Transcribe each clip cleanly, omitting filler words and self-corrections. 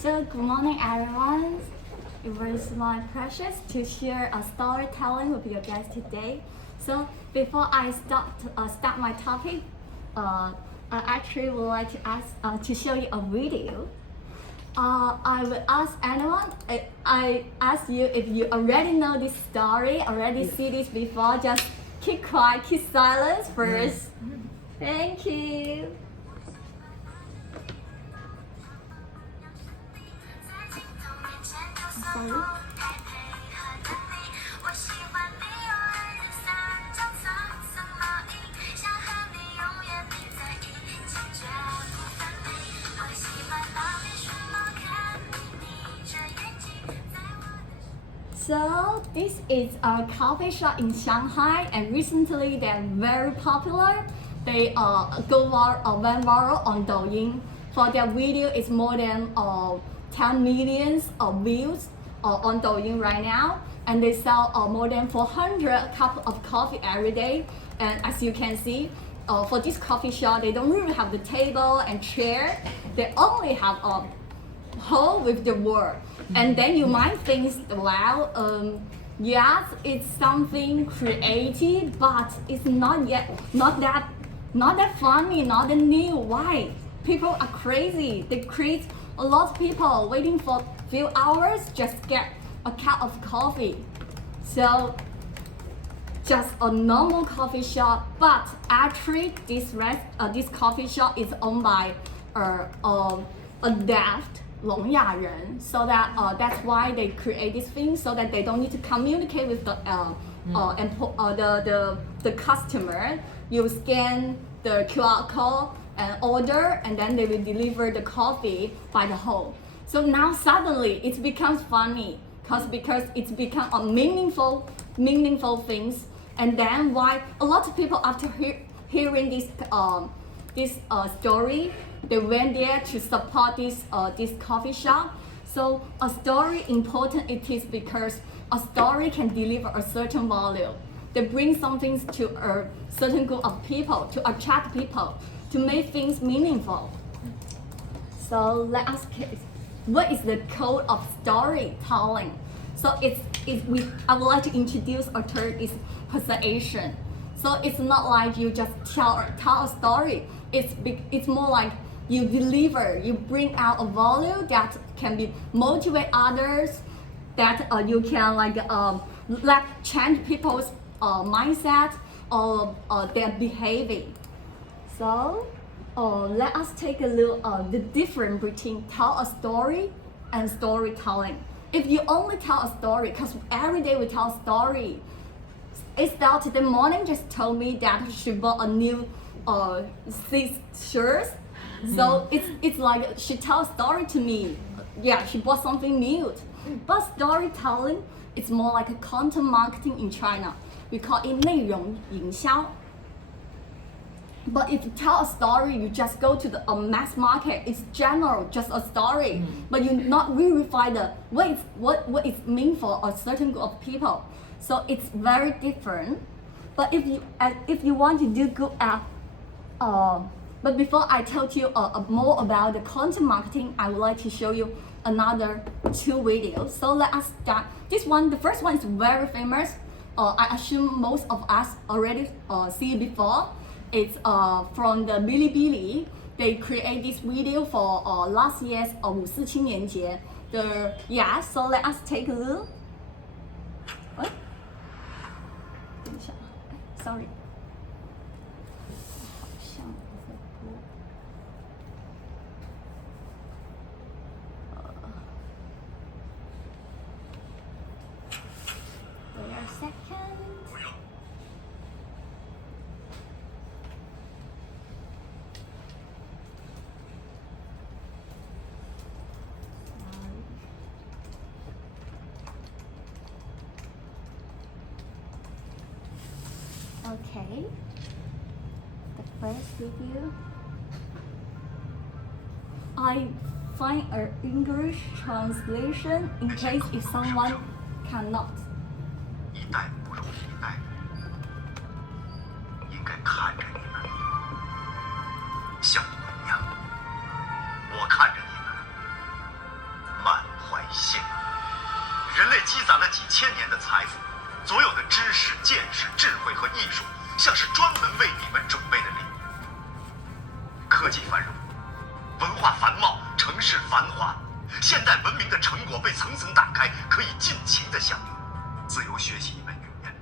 So good morning everyone. It was my pleasure to share a storytelling with you guys today. So before I start my topic, I actually would like to ask to show you a video. I will ask anyone. I ask you if you already know this story, already see this before. Just keep quiet, keep silence first. Thank you. Sorry. So this is a coffee shop in Shanghai, and recently they're very popular. They went viral on Douyin. For their video, it's more than 10 millions of views on Douyin right now, and they sell more than 400 cups of coffee every day. And as you can see, for this coffee shop, they don't really have the table and chair. They only have a hole with the word. And then you might think, well, yes, it's something creative, but it's not that funny, not that new. Why? People are crazy. They create a lot of people waiting for a few hours just get a cup of coffee. So just a normal coffee shop, but actually this coffee shop is owned by a deaf 聋哑人, so that's why they create this thing, so that they don't need to communicate with the customer. You scan the QR code and order, and then they will deliver the coffee by the home. So now suddenly it becomes funny because it's become a meaningful things. And then why a lot of people after hearing this story, they went there to support this coffee shop. So a story important it is because a story can deliver a certain value. They bring something to a certain group of people, to attract people, to make things meaningful. So let us guess, what is the code of storytelling? So I would like to introduce a term is persuasion. So it's not like you just tell a story. It's more like you deliver, you bring out a value that can be motivate others, that you can change people's mindset or their behavior. So let us take a look at the difference between tell a story and storytelling. If you only tell a story, because every day we tell a story. Estelle today morning just told me that she bought a new 6 shirts. So it's like she tells a story to me. Yeah, she bought something new. But storytelling, it's more like a content marketing in China. We call it 内容营销. But if you tell a story, you just go to the mass market. It's general, just a story. But you not really find what it means for a certain group of people. So it's very different. But if you want to do good at but before I tell you more about the content marketing, I would like to show you another 2 videos. So let us start. The first one is very famous. I assume most of us already see it before. It's from the Bilibili. They create this video for last year's 54青年节. So let us take a look. What? Sorry. Wait a second. Okay, the first video. I find an English translation in case if someone cannot. 一代不如一代，应该看着你们，像我一样。我看着你们，类积攒了几千年的财富，所有的知识、见识、智慧和艺术，像是专门为你们准备的礼物。科技繁荣，文化繁茂，城市繁华，现代文明的成果被层层打开，可以尽情的享用。自由学习一门语言，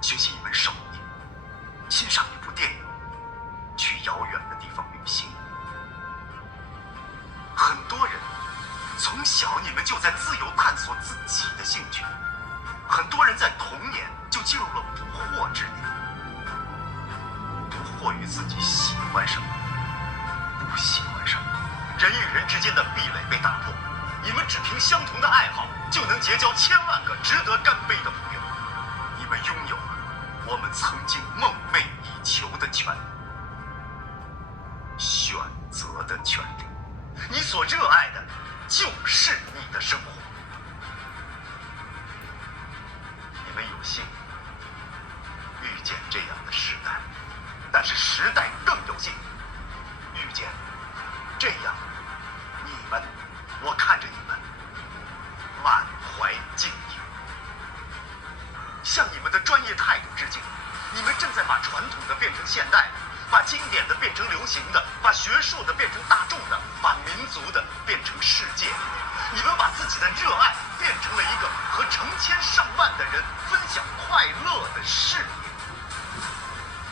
学习一门手艺，欣赏一部电影，去遥远的地方旅行。很多人从小你们就在自由探索自己的兴趣，很多人在童年就进入了不惑之年，不惑于自己喜欢什么，不喜欢什么。人与人之间的壁垒被打破，你们只凭相同的爱好就能结交千万个值得干杯的朋友。你们拥有了我们曾经梦寐以求的权利，选择的权利。你所热爱的就是你的生活。你们有幸遇见这样的时代，但是时代更有幸遇见这样你们。我看着你们满怀敬意，向你们的专业态度致敬。你们正在把传统的变成现代的，把经典的变成流行的，把学术的变成大众的，把民族的变成世界的。你们把自己的热爱变成了一个和成千上万的人分享快乐的事业。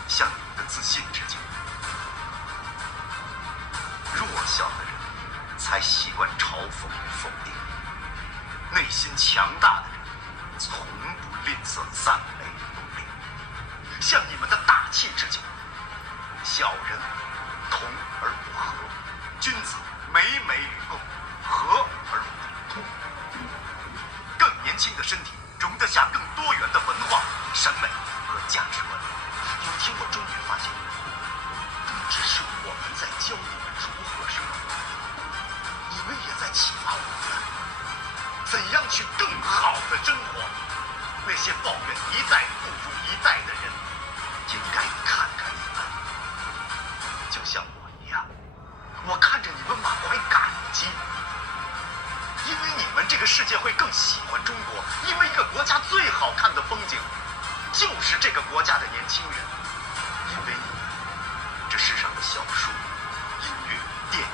向你们的自信致敬。弱小的人才习惯嘲讽与否定，内心强大的人从不吝啬赞美与努力。向你们的大气致敬。小人同而不和，君子美美与共，和而不同。更年轻的身体容得下更多元的文化、审美和价值观。有天我终于发现，不只是我们在教你们如何生活，你们也在启发我们怎样去更好的生活。那些抱怨一代不如一代的人，应该看看你们，就像我一样，我看着你们满怀感激，因为你们这个世界会更喜欢中国，因为一个国家最好看的风景就是这个国家的年轻人，因为你们这世上的小说、音乐、电影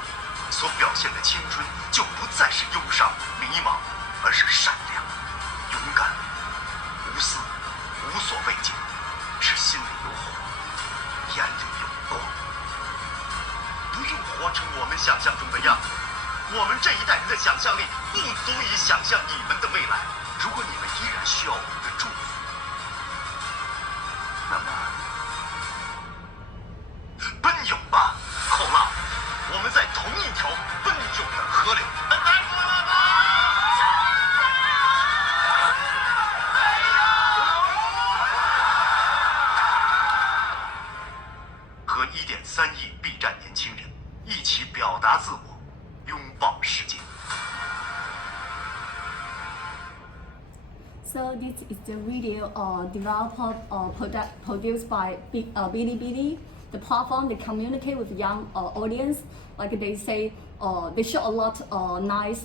所表现的青春就不再是忧伤、迷茫，而是善良、勇敢、无私、无所畏惧，是心里有火，眼里有光。不用活成我们想象中的样子，我们这一代人的想象力不足以想象你们的未来。如果你们依然需要我们的祝福，那么奔涌吧，后浪，我们在同一条奔涌的河流。和1.3亿 B 站年轻人一起表达自我，拥抱世界。So this is the video developed produced by Bilibili, the platform that communicate with young audience. Like they say, they show a lot nice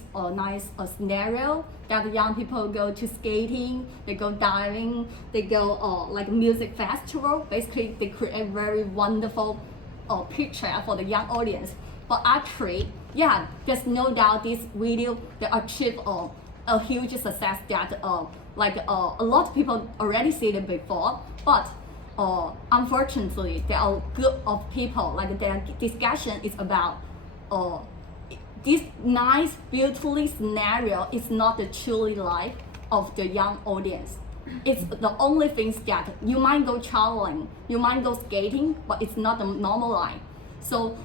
scenario that the young people go to skating, they go diving, they go like music festival. Basically, they create very wonderful picture for the young audience. But actually, yeah, there's no doubt this video they achieve a huge success that a lot of people already seen it before, but unfortunately there are a group of people like their discussion is about this nice beautifully scenario is not the truly life of the young audience. It's the only things that you might go traveling, you might go skating, but it's not the normal life. So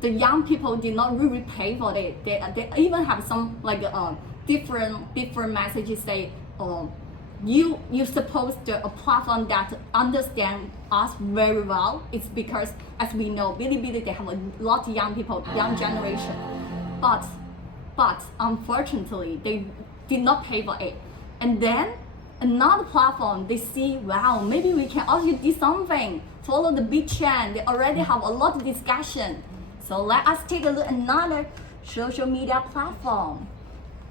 the young people did not really pay for it. They even have some like different messages say, you're supposed to a platform that understand us very well. It's because as we know, Bilibili they have a lot of young people, young generation, but unfortunately they did not pay for it. And then another platform they see, wow, maybe we can also do something, follow the big trend. They already have a lot of discussion. So let us take a look at another social media platform.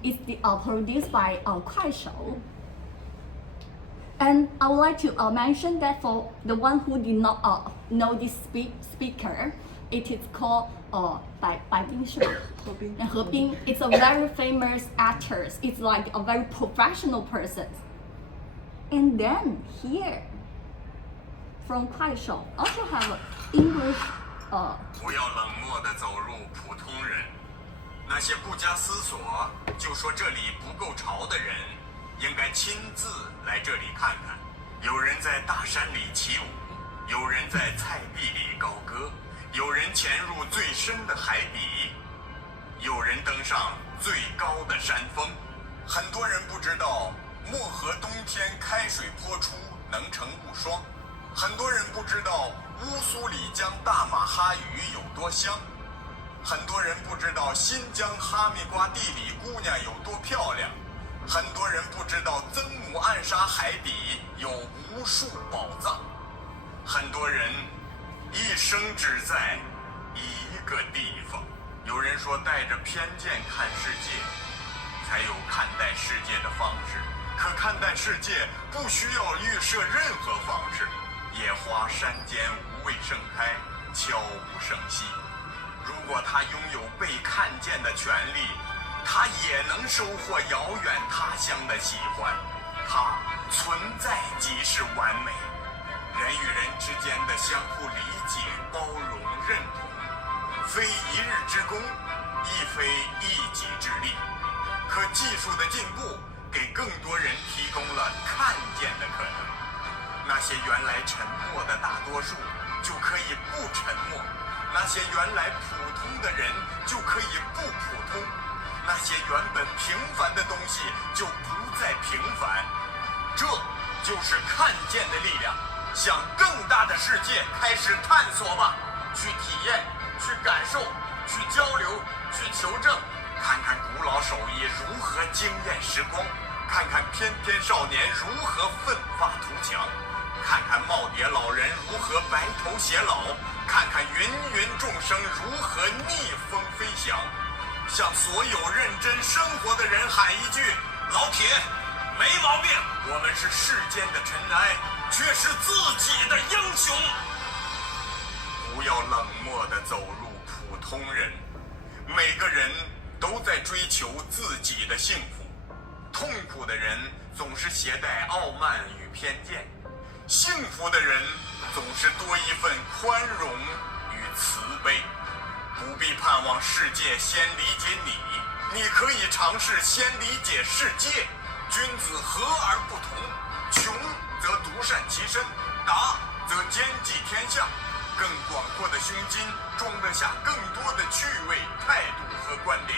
It's produced by CLUBHOUSE. And I would like to mention that for the one who did not know this speaker, it is called 白冰是吧？何冰. It's a very famous actor. It's like a very professional person. And then here, from CLUBHOUSE, also have an English. 不要冷漠地走入普通人。那些不加思索就说这里不够潮的人，应该亲自来这里看看。有人在大山里起舞，有人在菜地里高歌，有人潜入最深的海底，有人登上最高的山峰。很多人不知道漠河冬天开水泼出能成雾霜，很多人不知道乌苏里江大马哈鱼有多香，很多人不知道新疆哈密瓜地里姑娘有多漂亮，很多人不知道曾母暗沙海底有无数宝藏，很多人一生只在一个地方。有人说带着偏见看世界，才有看待世界的方式。可看待世界不需要预设任何方式。野花山间无畏盛开，悄无声息。如果他拥有被看见的权利，他也能收获遥远他乡的喜欢。他存在即是完美。人与人之间的相互理解、包容、认同，非一日之功，亦非一己之力。可技术的进步给更多人提供了看见的可能。那些原来沉默的大多数就可以不沉默，那些原来普通的人就可以不普通，那些原本平凡的东西就不再平凡。这就是看见的力量。向更大的世界开始探索吧，去体验，去感受，去交流，去求证，看看古老手艺如何惊艳时光，看看翩翩少年如何奋发图强，看看耄耋老人如何白头偕老，看看芸芸众生如何逆风飞翔。向所有认真生活的人喊一句：老铁，没毛病，我们是世间的尘埃，却是自己的英雄。不要冷漠地走入普通人。每个人都在追求自己的幸福，痛苦的人总是携带傲慢与偏见，幸福的人总是多一份宽容与慈悲。不必盼望世界先理解你，你可以尝试先理解世界。君子和而不同，穷则独善其身，达则兼济天下。更广阔的胸襟装得下更多的趣味、态度和观点。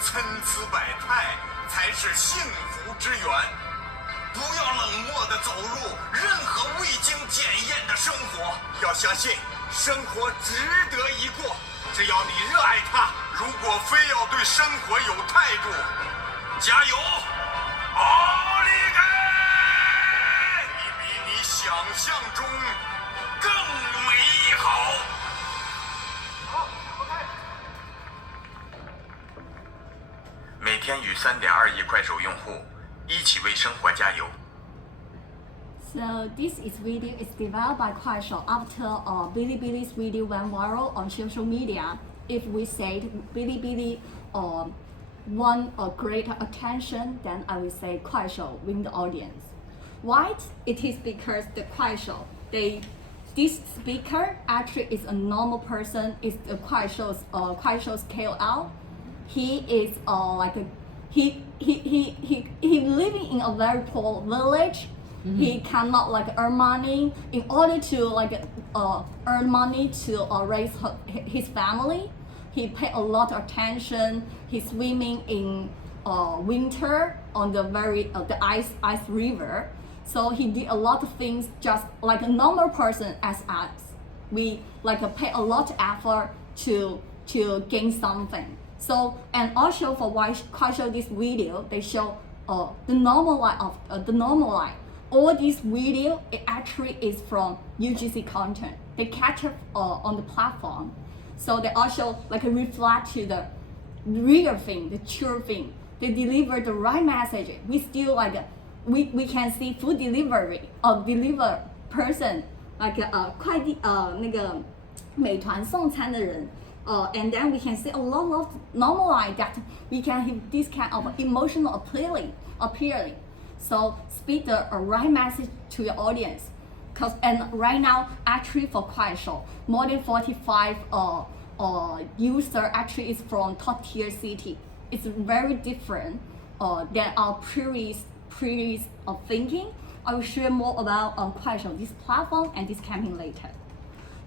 参差百态才是幸福之源。不要冷漠地走入任何未经检验的生活，要相信生活值得一过，只要你热爱它。如果非要对生活有态度，加油！奥利给！你比你想象中更美好。每天与3.2亿快手用户一起为生活加油。So this video is developed by CLUBHOUSE after Bilibili's video went viral on social media. If we said Bilibili won a greater attention, then I will say CLUBHOUSE win the audience. Why? It is because the CLUBHOUSE, this speaker actually is a normal person. Is the CLUBHOUSE's KOL. He is he living in a very poor village. Mm-hmm. He cannot earn money. In order to earn money to raise his family, he paid a lot of attention. He's swimming in winter on the ice river. So he did a lot of things just like a normal person as us. We pay a lot of effort to gain something. So, and also for why CLUBHOUSE this video, they show the normal life. All this video, it actually is from UGC content. They catch up on the platform. So they also reflect to the real thing, the true thing. they deliver the right message. We still like we can see food delivery or deliver person like 快递那个美团送餐的人。And then we can see a lot of normalize that we can have this kind of emotional appealing. So speak the right message to your audience. And right now, actually for Kuaishou, more than 45 user actually is from top tier city. It's very different than our previous thinking. I will share more about Kuaishou, this platform and this campaign later.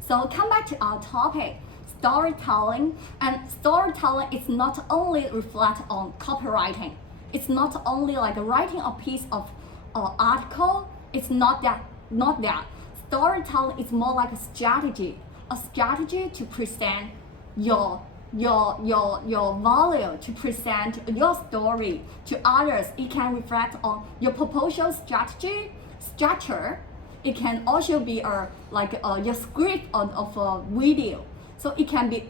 So come back to our topic. Storytelling, and storytelling is not only reflect on copywriting. It's not only like writing a piece of article. It's not that. Storytelling is more like a strategy to present your value, to present your story to others. It can reflect on your proposal structure. It can also be your script of a video. So it can be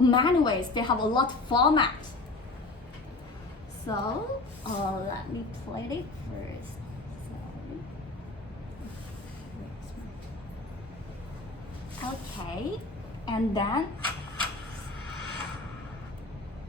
many ways. They have a lot of formats. So let me play it first. Okay, and then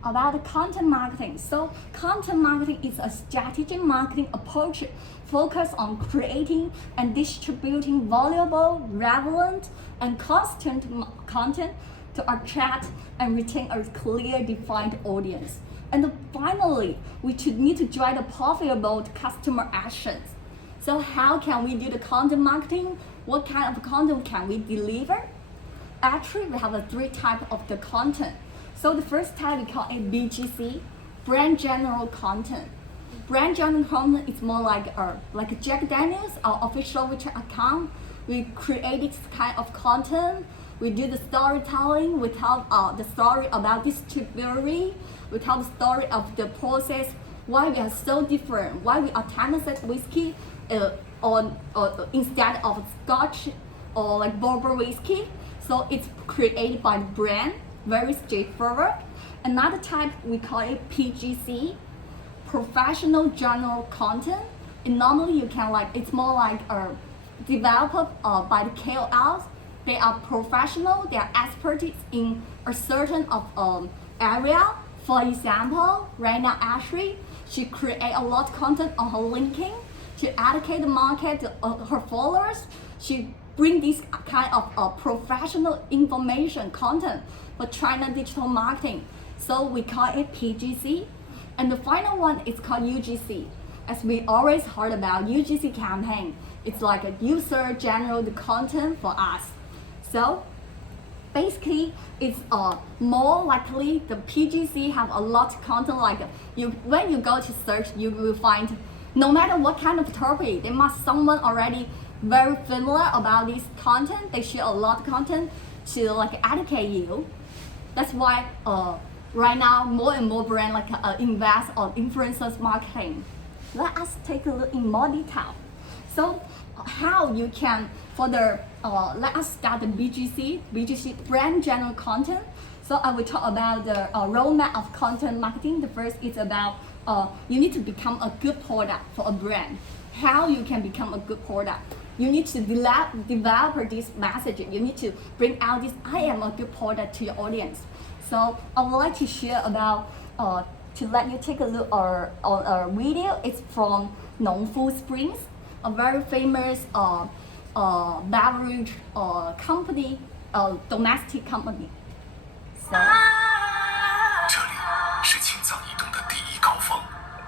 about the content marketing. So content marketing is a strategic marketing approach focused on creating and distributing valuable, relevant, and constant content to attract and retain a clear, defined audience. And finally, we need to drive the profitable customer actions. So how can we do the content marketing? What kind of content can we deliver? Actually, we have three types of the content. So the first type we call it BGC, brand general content. Brand general content is more like Jack Daniels, our official WeChat account. We create this kind of content. We do the storytelling. We tell the story about this distillery. We tell the story of the process, why we are so different, why we are Tennessee whiskey instead of Scotch or like bourbon whiskey. So it's created by the brand, very straightforward. Another type we call it PGC, professional general content. And normally you can it's more like developed by the KOLs. They are professional, they are experts in a certain area. For example, right now Ashley, she create a lot of content on her LinkedIn to educate the market, her followers. She bring this kind of professional information content for China digital marketing. So we call it PGC. And the final one is called UGC. As we always heard about UGC campaign, it's like a user generate the content for us. So basically, it's more likely the PGC have a lot of content when you go to search, you will find no matter what kind of topic, there must someone already very familiar about this content. They share a lot of content to educate you. That's why right now more and more brands invest on influencers marketing. Let us take a look in more detail. So how you can let us start the BGC brand general content. So I will talk about the roadmap of content marketing. The first is about you need to become a good product for a brand. How you can become a good product? You need to develop this message. You need to bring out this I am a good product to your audience. So I would like to share about to let you take a look on a video. It's from Nongfu Springs, a very famous beverage company, domestic company. So. 这里是青藏移动的第一高峰，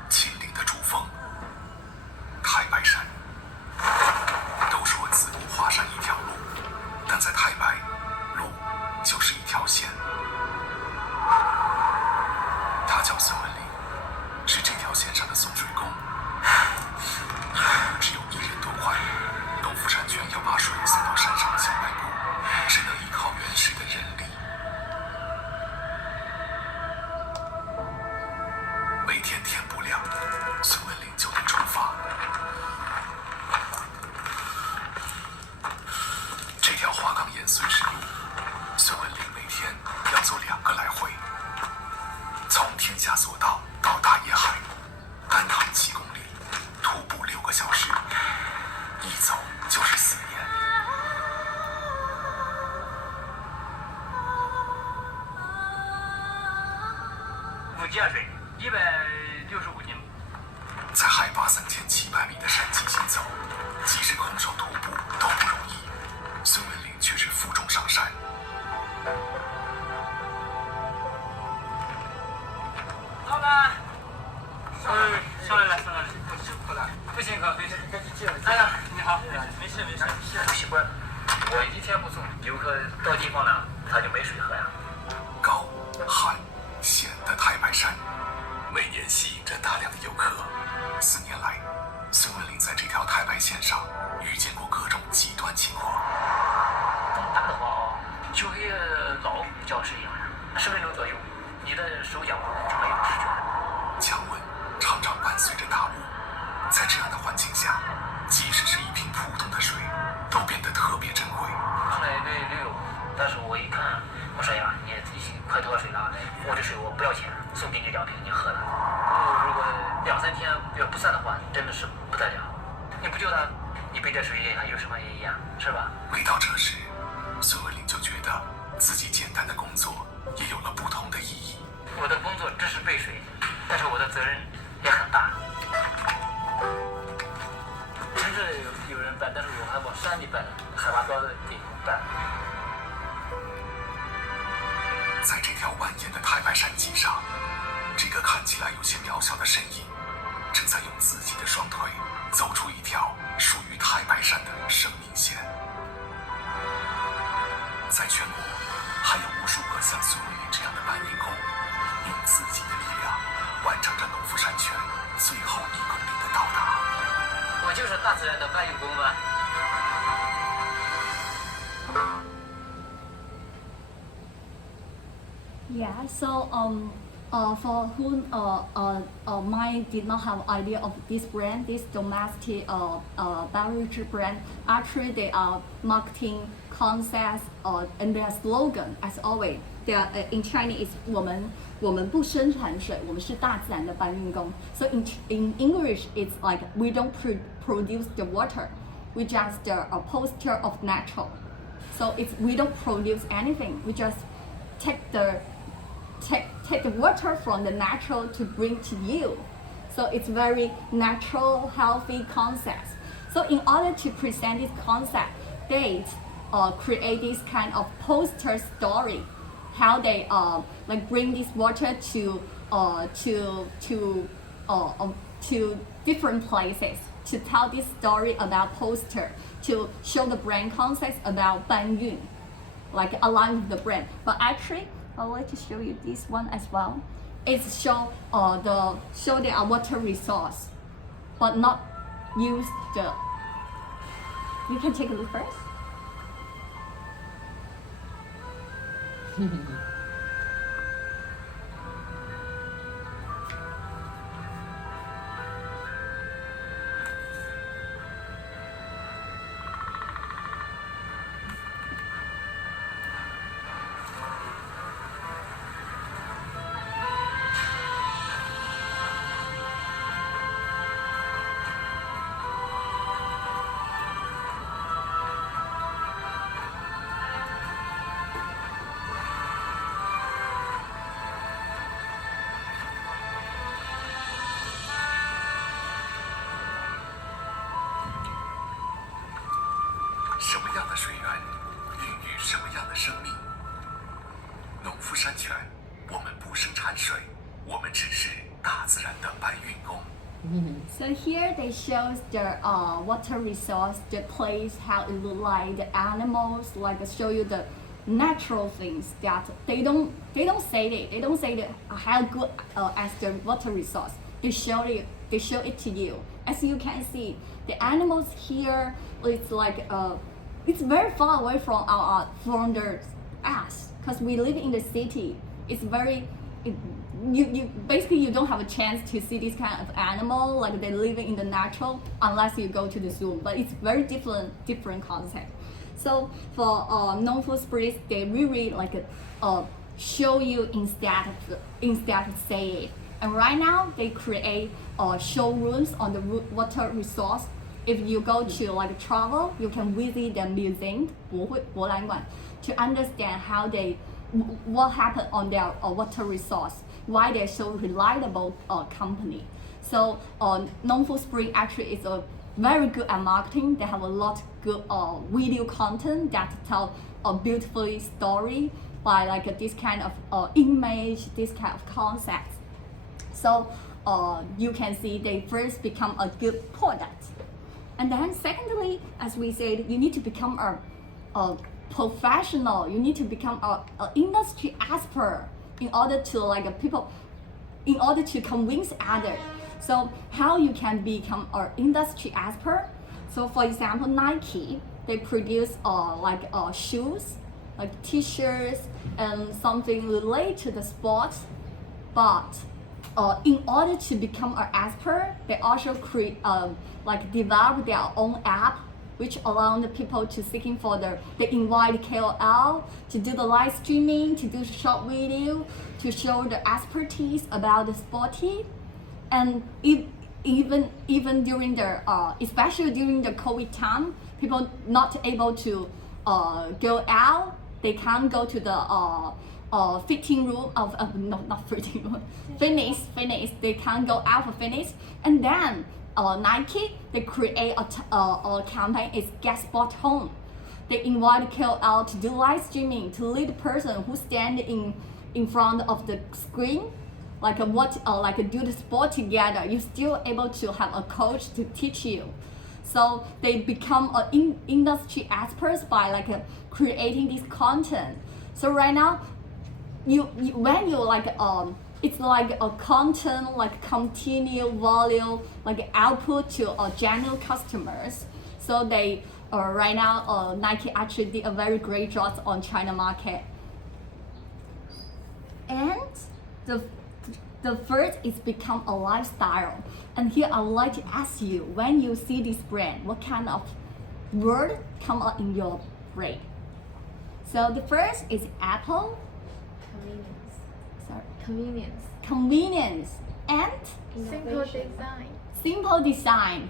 秦岭的主峰，太白山。都说子午华山一条路，但在太白，路就是一条线。他叫孙文林，是这条线上的送水工。只有1人多快，农夫山泉要把水送到山上的小卖部，只能依靠原始的人力。口接水，165斤。在海拔3700米的山脊行走，即使空手徒步都不容易。孙文林却是负重上山。老板，上来了，辛苦了，不辛苦，赶紧接了。哎呀，你好，没事。不习惯，我一天不送游客到地方了，他就没水喝呀。高、旱、险的太白山，每年吸引着大量的游客。4年来，孙文林在这条太白线上遇见过各种极端情况。风大的话就跟老虎叫声一样，10分钟左右，你的手脚就没有知觉了。降温常常伴随着大雾，在这样的环境下，即使是一瓶普通的水，都变得特别珍贵。上来溜溜，但是我一看，我说呀，你已经快脱水了，我这水我不要钱，送给你2瓶，你喝了。如果2、3天要不算的话，真的是不得了。你不救他，你背这水还有什么意义啊？是吧？每到这时，孙文林就觉得自己简单的工作也有了不同的意义。我的工作只是背水，但是我的责任也很大。城市有人办，但是我还往山里办，海拔高的地方办。在这条蜿蜒的太白山脊上，这个看起来有些渺小的身影，正在用自己的双腿走出一条属于太白山的生命线。在全国，还有无数个像孙文林这样的搬运工，用自己的力量完成着农夫山泉最后1公里的到达。我就是大自然的搬运工嘛。Yeah, so for who might did not have idea of this brand, this domestic beverage brand, actually they are marketing concepts and their slogan as always. They are, in Chinese 我们不生产水，我们是大自然的搬运工。So in English it's like we don't produce the water, we just a poster of natural. So it's we don't produce anything, we just take the water from the natural to bring to you. So it's very natural, healthy concepts. So in order to present this concept, they create this kind of poster story, how they like bring this water to different places to tell this story about poster, to show the brand concepts about 搬运, like align with the brand. But actually, I'd like to show you this one as well. It's show their water resource, but not use the. You can take a look first. So here they shows the water resource, the place, how it look like, the animals, like show you the natural things that they don't say it. They don't say that how good as the water resource. They show it to you. As you can see, the animals here, it's like it's very far away from us because we live in the city. It's very you basically you don't have a chance to see this kind of animal like they live in the natural unless you go to the zoo. But it's very different concept. So for non-food spirits, they really like show you instead of say it. And right now they create showrooms on the water resource. If you go to like travel, you can visit the museum 博览馆 to understand how they what happened on their water resource, why they're so reliable company. So Known Food Spring actually is a very good at marketing. They have a lot of good video content that tell a beautiful story by like this kind of image, this kind of concept. So you can see they first become a good product. And then secondly, as we said, you need to become a professional. You need to become a industry expert in order to in order to convince others. So how you can become an industry expert? So for example, Nike, they produce shoes, like t-shirts and something related to the sports. But in order to become an expert, they also develop their own app, which allow the people to seeking for they invite KOL to do the live streaming, to do short video, to show the expertise about the sporty. And even during especially during the COVID time, people not able to go out. They can't go to the fitting room not fitting room, fitness. They can't go out for fitness. And then Nike, they create a campaign. It's Get Sport Home. They invite KOL to do live streaming, to lead the person who stand in front of the screen. Do the sport together. You're still able to have a coach to teach you. So they become industry experts by creating this content. So right now, it's like a content continue volume output to general customers. So they right now Nike actually did a very great job on China market. And the first is become a lifestyle. And here I would like to ask you, when you see this brand, what kind of word come up in your brain? So the first is Apple. Convenience. Sorry. Convenience. Convenience. And Simple design. simple design.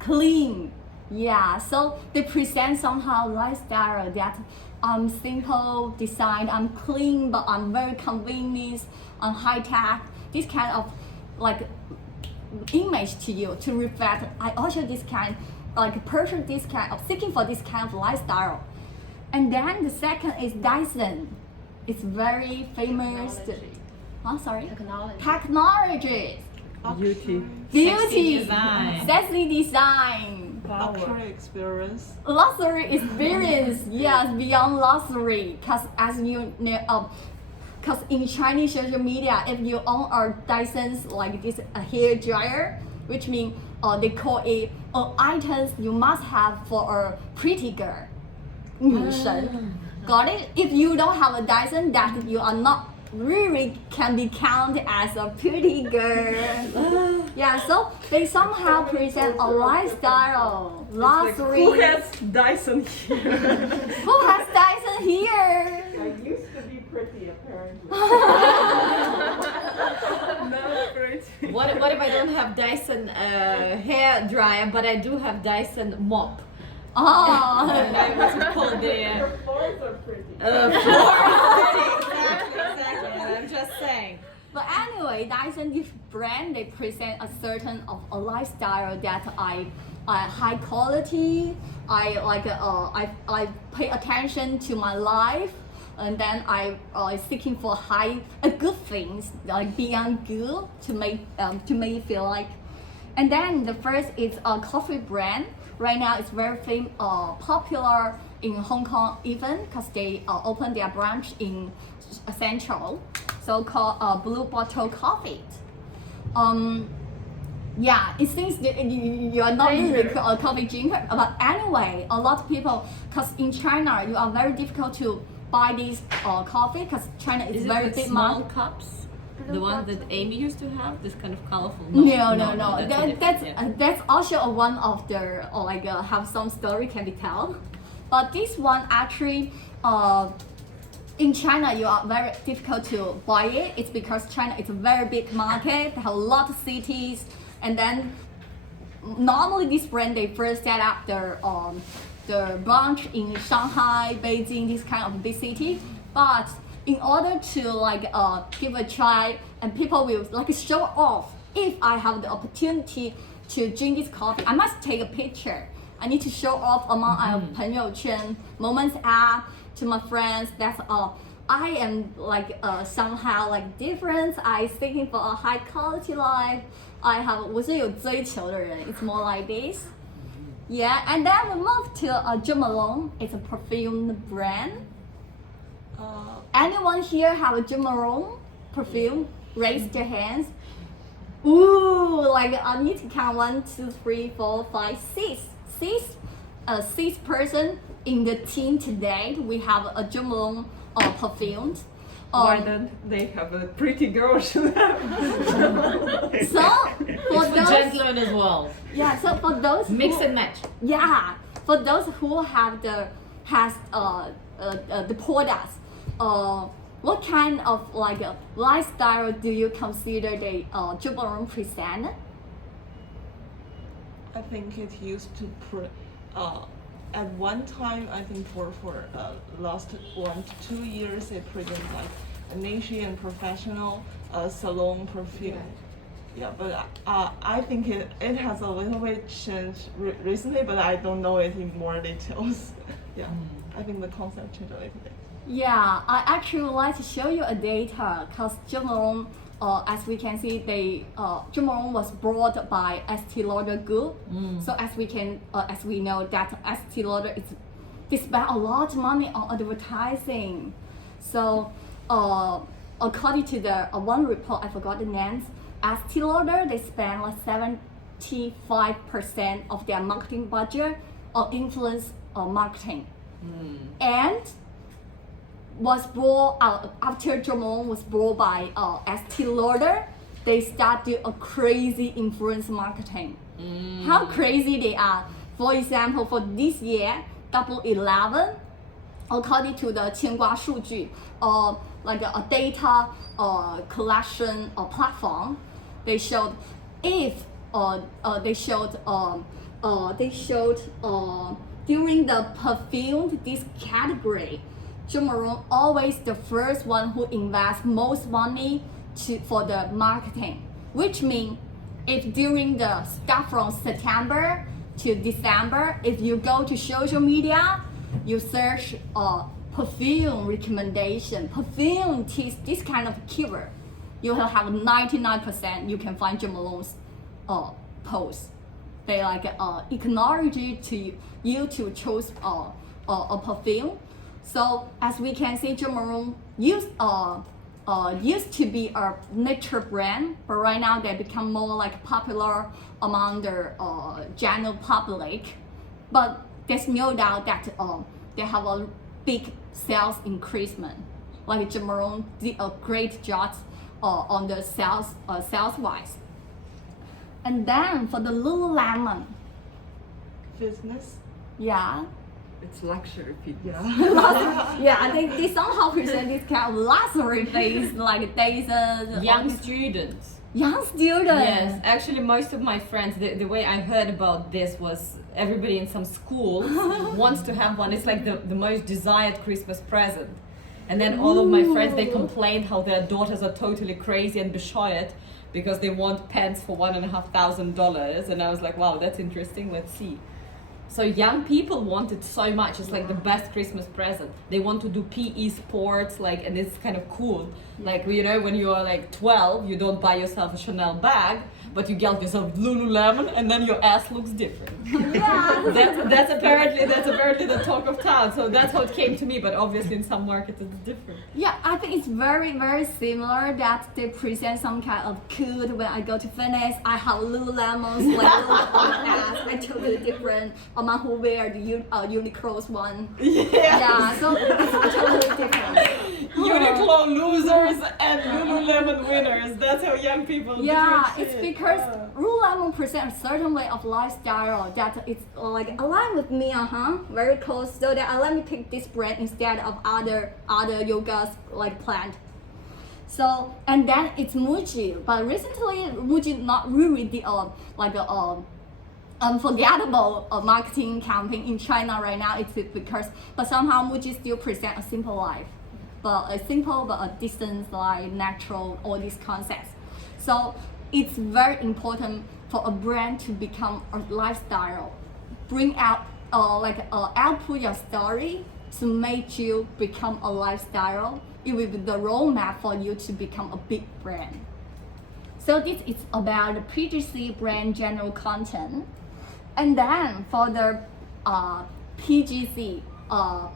Clean. Yeah, so they present somehow lifestyle that I'm simple design, I'm clean, but I'm very convenient, I'm high tech. This kind of image to you to reflect. I also this kind purchase this kind of seeking for this kind of lifestyle. And then the second is Dyson. It's very famous. Technology. Beauty. Sexy design. Luxury experience. Luxury experience. Yes, beyond luxury. Cause as you know, cause in Chinese social media, if you own a Dyson's this hair dryer, which means they call it items you must have for a pretty girl. 女神. Got it? If you don't have a Dyson, that you are not really can be counted as a pretty girl. Yeah, so they somehow present a lifestyle, luxury. Who has Dyson here? Who has Dyson here? I used to be pretty, apparently. Not pretty. What if I don't have Dyson hair dryer, but I do have Dyson mop? Oh. And I was called Your floors are pretty. Exactly. I'm just saying. But anyway, Dyson, this brand, they present a certain of a lifestyle that I high quality. I pay attention to my life, and then I seeking for good things beyond good to make me feel like. And then the first is a coffee brand. Right now, it's very popular in Hong Kong even because they opened their branch in Central, so called Blue Bottle Coffee. Yeah, it seems that you are not really a coffee drinker, but anyway, a lot of people, because in China, you are very difficult to buy this coffee because China is very big small market. cups? The one that Amy used to have, this kind of colorful. No. That's That's also one of the have some story can be told. But this one actually, in China you are very difficult to buy it. It's because China is a very big market. They have a lot of cities, and then normally this brand they first set up the branch in Shanghai, Beijing, this kind of big city. But in order to like give a try and people will like show off, if I have the opportunity to drink this coffee, I must take a picture. I need to show off among our 朋友圈 Moments app to my friends. That's all. I am like somehow like different. I seeking for a high quality life.我是有追求的人. It's more like this. Yeah, and then we move to Jo Malone. It's a perfume brand. Anyone here have a Jo Malone perfume? Raise your hands. Ooh, like I need to count 1, 2, 3, 4, 5, 6. Six person in the team today. We have a Jo Malone perfume. Why don't they have a pretty girl should have? So for those, Gentlemen as well. yeah. So for those Mix who, and match. yeah, for those who have the products, what kind of like lifestyle do you consider the Jo Malone present? I think it used to at one time, I think for last 1 to 2 years, it presents like a niche and professional salon perfume. Yeah, but I think it has a little bit changed recently, but I don't know it in more details. Yeah, I think the concept changed a little bit. Yeah, I actually would like to show you a data because Jo Malone, as we can see, Jo Malone was brought by Estée Lauder Group. So as we know that Estée Lauder they spend a lot of money on advertising. So according to the one report, I forgot the names, Estée Lauder they spend like 75% of their marketing budget on influence marketing, and was brought out after Jo Malone was brought by Estée Lauder. They started a crazy influence marketing. How crazy they are! For example, for this year, Double 11, according to the 牵挂数据, like a data collection platform, they showed during the perfume this category, Jo Malone always the first one who invests most money for the marketing, which means if during the start from September to December, if you go to social media, you search perfume recommendation, perfume taste, this kind of keyword, you will have 99% you can find Jo Malone's post. They like encourage you to choose a perfume. So as we can see, Jo Malone used to be a nature brand, but right now they become more like popular among the general public. But there's no doubt that they have a big sales increasement. Like Jo Malone did a great job on the sales wise. And then for the Lululemon, Business. yeah. It's luxury people. Yeah, I think they somehow present this kind of luxury face like Dyson. Young students. Young students. Yes, actually most of my friends, the way I heard about this was everybody in some schools wants to have one. It's like the most desired Christmas present. And then all of my friends, they complained how their daughters are totally crazy and bescheuert because they want pants for $1,500. And I was like, wow, that's interesting, let's see. So young people want it so much. It's like the best Christmas present. They want to do PE sports, like, and it's kind of cool. Like, you know, when you are like 12, you don't buy yourself a Chanel bag, but you get yourself Lululemon, and then your ass looks different. Yeah. that's apparently the talk of town. So that's how it came to me. But obviously, in some markets, it's different. Yeah, I think it's very, very similar that they present some kind of cute. When I go to fitness, I have Lululemons like on my ass. I totally different among who wear the Uniqlo's one. Yeah, so it's totally different. Uniqlo losers and Lululemon winners. That's how young people Yeah, differentiate. it's because Lululemon present a certain way of lifestyle that it's like aligned with me, very close. So that let me pick this brand instead of other yogas like plant. So and then it's Muji, but recently Muji not really did like a unforgettable marketing campaign in China right now. It's because but somehow Muji still present a simple life. but a simple, but a distance, like natural, all these concepts. So it's very important for a brand to become a lifestyle, bring out output your story to make you become a lifestyle. It will be the roadmap for you to become a big brand. So this is about the PGC brand general content. And then for the PGC,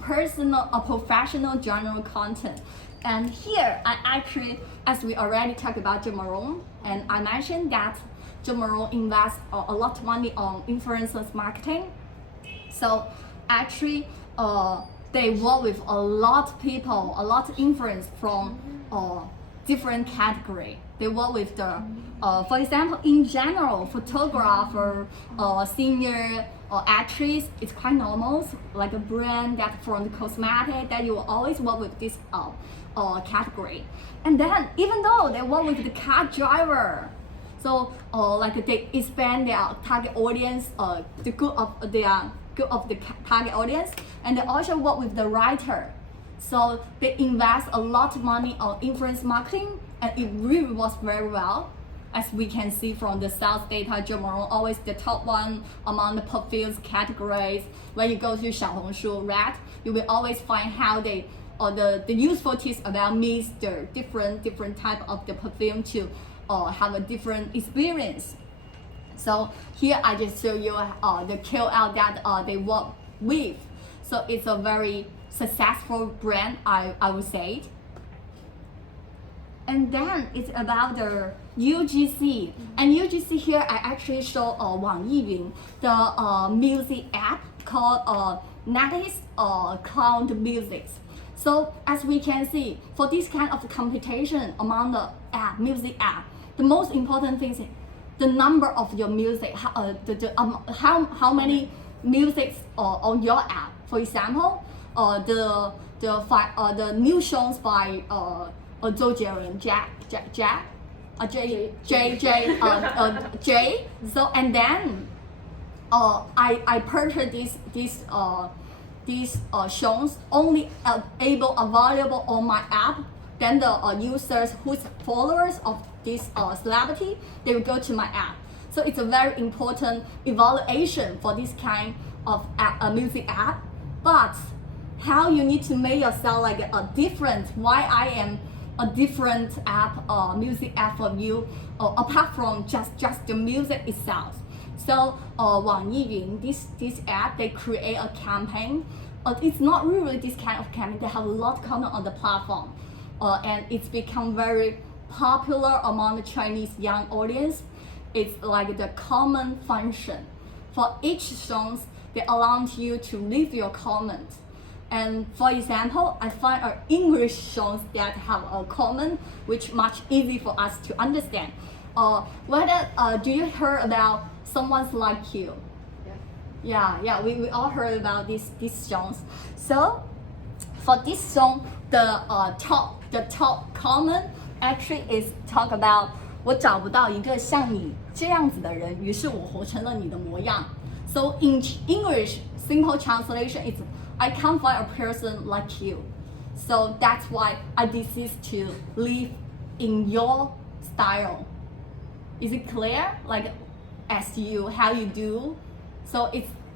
personal or professional general content. And here I actually, as we already talked about Jamaron, and I mentioned that Jamaron invests a lot of money on influencers marketing. So actually, they work with a lot of people, a lot of influence from different category. They work with the, for example, in general, photographer, singer, actress, it's quite normal. Like a brand that from the cosmetic, that you will always work with this category. And then even though they work with the car driver, so like they expand their target audience, the good of their of the target audience, and they also work with the writer. So they invest a lot of money on influence marketing, and it really works very well. As we can see from the sales data, Jamaron always the top one among the perfumes categories. When you go to Xiaohongshu, right, you will always find how they the useful tips about mix the different type of the perfume to have a different experience. So here I just show you the KOL that they work with. So it's a very successful brand, I would say. And then it's about the UGC. And UGC here I actually show Wang Yiyun, the music app called Netis Cloud Music. So as we can see, for this kind of competition among the music app, the most important thing is the number of your music, how many music on your app. For example, the new songs by Zhou Jiren, Jay. So and then I purchased these songs only available on my app. Then the users who's followers of this celebrity, they will go to my app. So it's a very important evaluation for this kind of music app. But how you need to make yourself like a different, why I am a different app music app from you, apart from just the music itself. So Wang Yiyun, this app, they create a campaign. It's not really this kind of campaign. They have a lot of content on the platform. And it's become very popular among the Chinese young audience. It's like the common function. For each songs, they allow you to leave your comment. And for example, I find English songs that have a comment, which much easy for us to understand. Do you heard about Someone's Like You? Yeah, we all heard about these songs. So for this song, the top comment actually is talk about 我找不到一个像你这样子的人，于是我活成了你的模样。So in English, simple translation is I can't find a person like you. So that's why I decide to live in your style. Is it clear? Like as you, how you do. So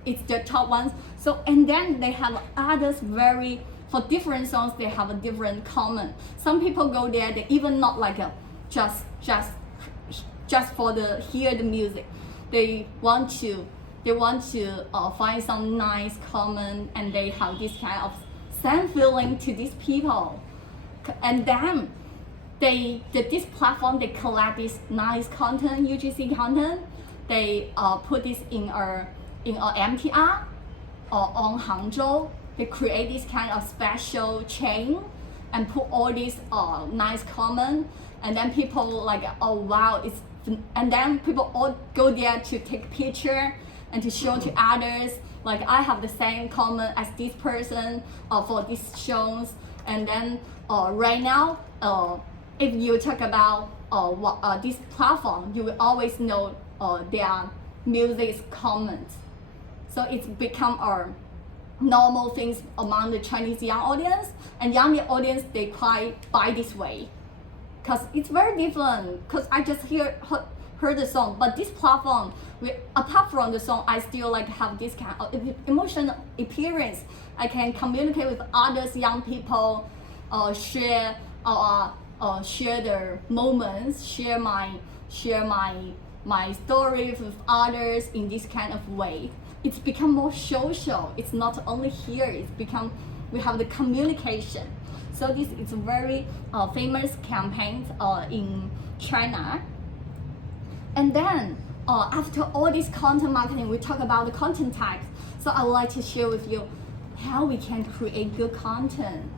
it's the top ones. So and then they have others for different songs they have a different comment. Some people go there, they even not like just for the hear the music. They want to find some nice comment, and they have this kind of same feeling to these people. And then this platform, they collect this nice content, UGC content. They put this in a MTR on Hangzhou. They create this kind of special chain and put all these nice comment, and then people like, oh wow, and then people all go there to take picture and to show to others, like I have the same comment as this person for these shows. And then right now, if you talk about this platform, you will always know their music comments. So it's become normal things among the Chinese young audience, and young audience they quite buy this way, cause it's very different. Cause I just heard the song, but this platform, apart from the song, I still like have this kind of emotional experience. I can communicate with others, young people, share their moments, share my stories with others in this kind of way. It's become more social. It's not only here. It's become we have the communication. So this is a very famous campaign in China. And then after all this content marketing, we talk about the content types. So I would like to share with you how we can create good content.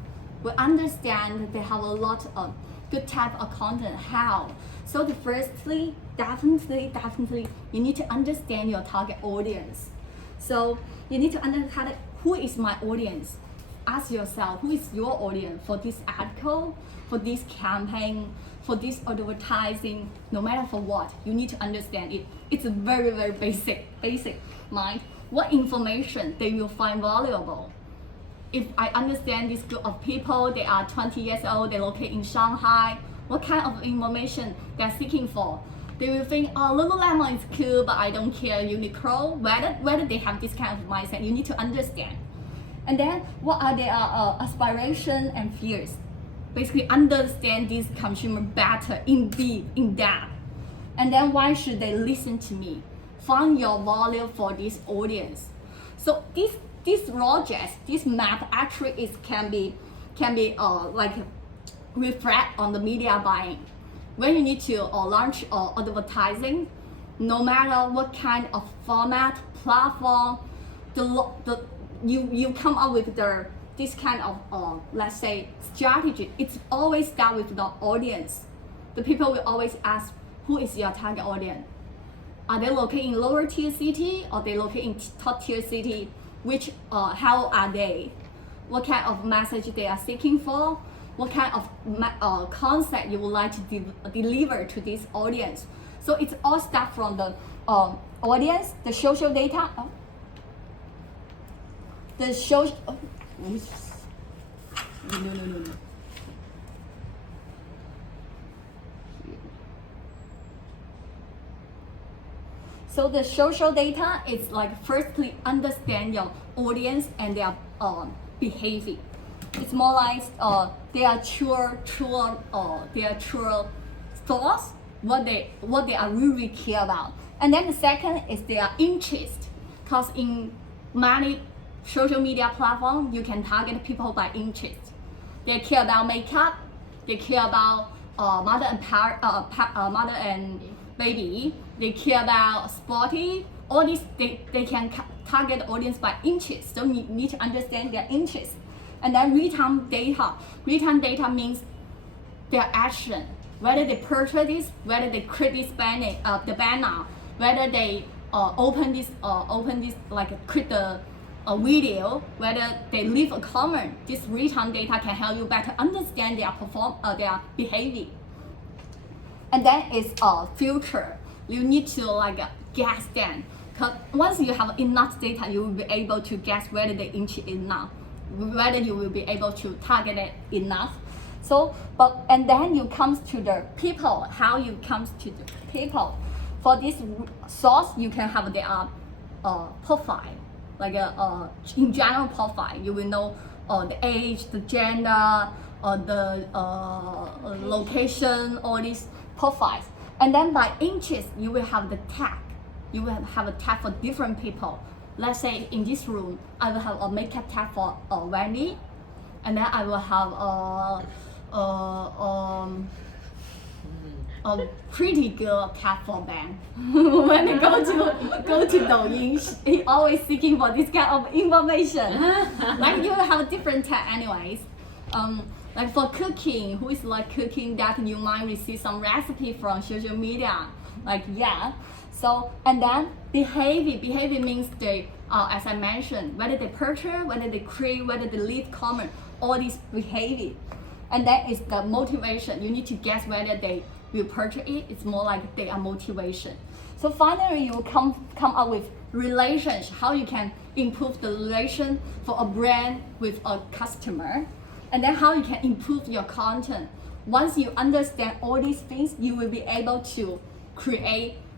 We understand that they have a lot of good type of content. How? So the firstly, definitely, you need to understand your target audience. So you need to understand who is my audience. Ask yourself, who is your audience for this article, for this campaign, for this advertising, no matter for what, you need to understand it. It's a very, very basic, mind. What information they will find valuable. If I understand this group of people, they are 20 years old, they're located in Shanghai, what kind of information they're seeking for? They will think, oh, Lululemon is cool, but I don't care Uniqlo. Whether they have this kind of mindset, you need to understand. And then what are their aspirations and fears? Basically understand this consumer better, in depth. And then why should they listen to me? Find your value for this audience. So this logic, this map actually can be like reflect on the media buying. When you need to launch advertising, no matter what kind of format, platform, you come up with this kind of let's say strategy. It's always start with the audience. The people will always ask, who is your target audience? Are they located in lower tier city or they located in top tier city? Which how are they? What kind of message they are seeking for? What kind of concept you would like to deliver to this audience? So it's all start from the audience, the social data, the social. No. So the social data is like firstly understand your audience and their behavior. It's more like their true thoughts, what they are really care about. And then the second is their interest, because in many social media platforms you can target people by interest. They care about makeup, they care about mother and baby, they care about sporty. All these they can target the audience by interest. So you need to understand their interest. And then real-time data. Real-time data means their action, whether they purchase this, whether they click this banner, whether they open this like click the video, whether they leave a comment. This real-time data can help you better understand their behavior. And then it's future. You need to like guess them. Cause once you have enough data, you will be able to guess whether they interested enough, whether you will be able to target it enough. So, and then you comes to the people. How you comes to the people? For this source, you can have their profile, like in general profile. You will know the age, the gender, the location, all these profiles. And then by interest, you will have the tag. You will have a tag for different people. Let's say in this room, I will have a makeup tag for Wendy, and then I will have a pretty girl tag for Ben. When they go to Douyin, he always seeking for this kind of information. Like you will have a different tag anyways. Like for cooking, who is like cooking that you might receive some recipe from social media. Like yeah. So and then behavior means they as I mentioned, whether they purchase, whether they create, whether they leave comment, all these behavior. And that is the motivation. You need to guess whether they will purchase it. It's more like they are motivation. So finally, you will come up with relations, how you can improve the relation for a brand with a customer, and then how you can improve your content. Once you understand all these things, you will be able to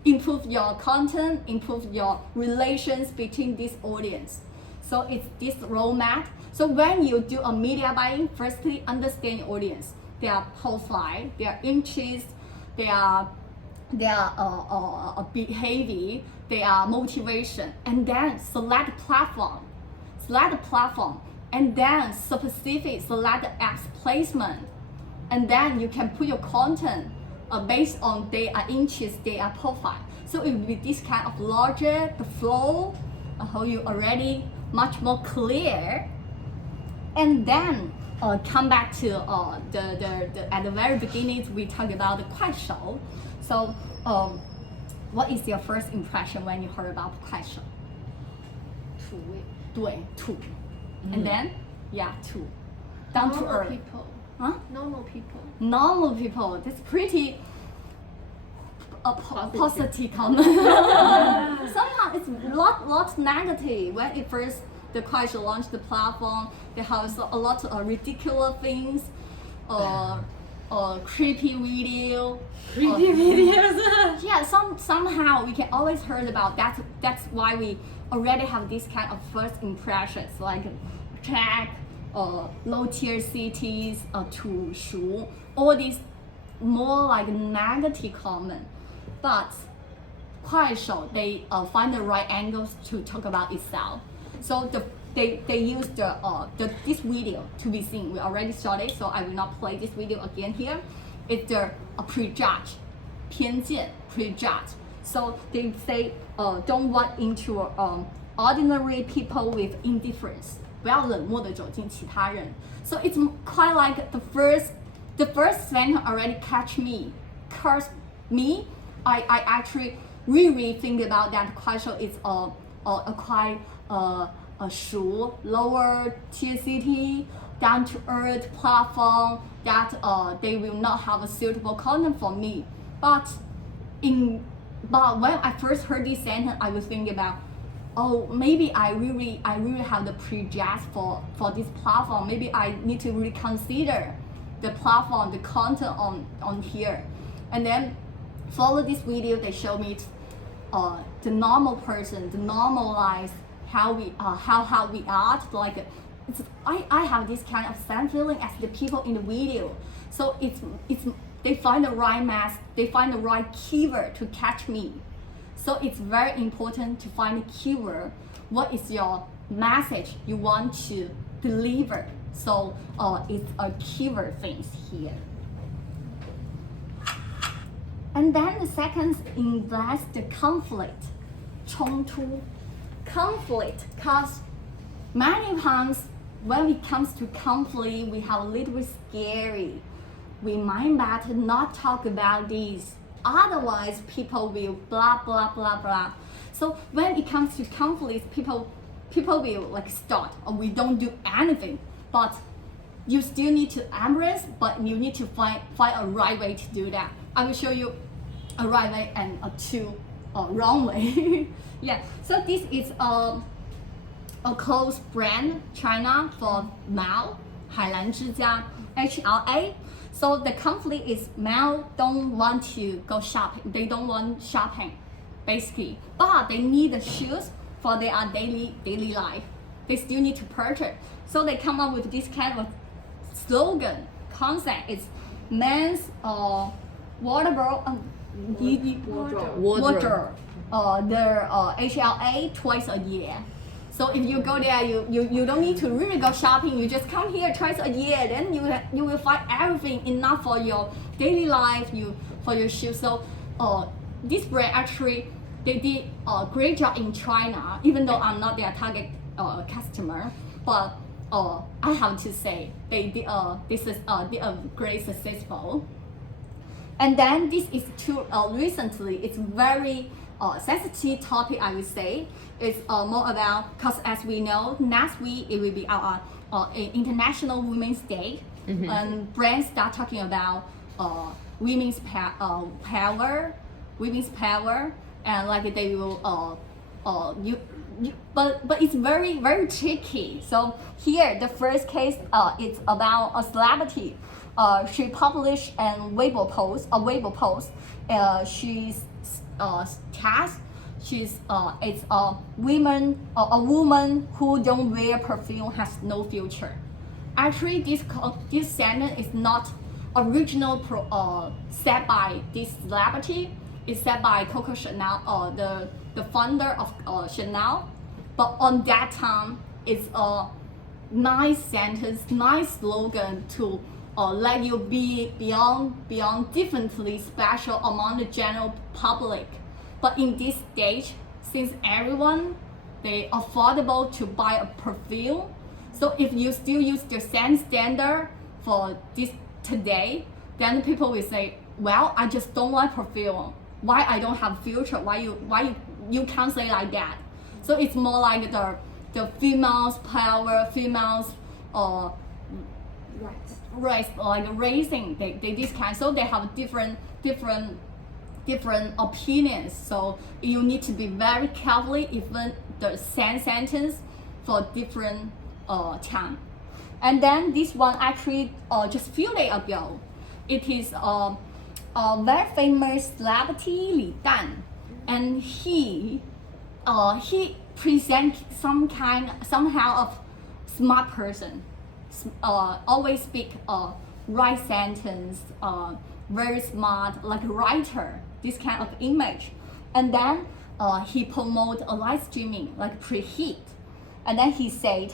improve your content, improve your relations between this audience. So it's this roadmap. So when you do a media buying, firstly understand your audience, their profile, their interests, their behavior, their motivation, and then select platform, and then specific select apps placement, and then you can put your content based on their interest, their profile. So it will be this kind of logic, the flow, how you already much more clear. And then come back to at the very beginning we talked about the 快手. So what is your first impression when you heard about 快手? 土. And then土. Down to Normal earth. people. Huh? Normal people. Normal people. That's pretty positive comment. Sometimes it's lot negative. When it first the 快手 launched the platform, they have a lot of ridiculous things, creepy video. videos. Yeah, somehow we can always heard about that. That's why we already have this kind of first impressions, like track, low tier cities, 土熟, all these more like negative comment. But 快手, they find the right angles to talk about itself. So they use this video to be seen. We already saw it, so I will not play this video again here. It's the prejudge, 偏见, prejudge. So they say don't walk into ordinary people with indifference. 不要冷漠地走进其他人. So it's quite like the first sentence already catch me. I actually really think about that 快手 is a quite a lower tier city, down to earth platform that they will not have a suitable content for me. But when I first heard this sentence, I was thinking about, oh, maybe I really have the prejudice for this platform. Maybe I need to really consider the platform, the content on here. And then follow this video, they show me the normal person, the normal life, how we act. Like I have this kind of same feeling as the people in the video. So it's they find the right mask, they find the right keyword to catch me. So it's very important to find a keyword. What is your message you want to deliver? So it's a keyword things here. And then the second invest the conflict, 冲突, conflict, because many times when it comes to conflict, we have a little bit scary. We might better not talk about this. Otherwise, people will blah blah blah blah. So when it comes to conflict, people will like start, or we don't do anything. But you still need to embrace, but you need to find a right way to do that. I will show you a right way and a wrong way. Yeah. So this is a clothes brand, China, for Mao, 海澜之家, HLA. So the conflict is Mao don't want to go shopping. They don't want shopping, basically. But they need the shoes for their daily life. They still need to purchase. So they come up with this kind of slogan, concept. It's men's water bottle, water. Their HLA twice a year. So if you go there, you don't need to really go shopping. You just come here twice a year. Then you will find everything enough for your daily life, for your shoes. So this brand actually they did a great job in China. Even though I'm not their target customer, but I have to say they did a great successful. And then this is too recently. It's very sensitive topic, I would say. It's more about, because as we know, next week it will be our International Women's Day. and brands start talking about women's power, and like they will but it's very tricky. So here the first case it's about a celebrity. She published a Weibo post. She's tasked. It's a woman who don't wear perfume has no future. Actually, this sentence is not original said by this celebrity. It's said by Coco Chanel, the founder of Chanel. But on that time, it's a nice sentence, nice slogan to let you be beyond differently special among the general public. But in this stage, since everyone they affordable to buy a perfume, so if you still use the same standard for this today, then people will say, well, I just don't like perfume. Why I don't have future? Why you can't say like that? So it's more like the females power, females race, like raising they this kind. So they have different opinions. So you need to be very carefully even the same sentence for different time. And then this one actually just few days ago, it is a very famous celebrity Li Dan, and he presents somehow of smart person, always speak right sentence, very smart, like a writer, this kind of image. And then he promote a live streaming like preheat, and then he said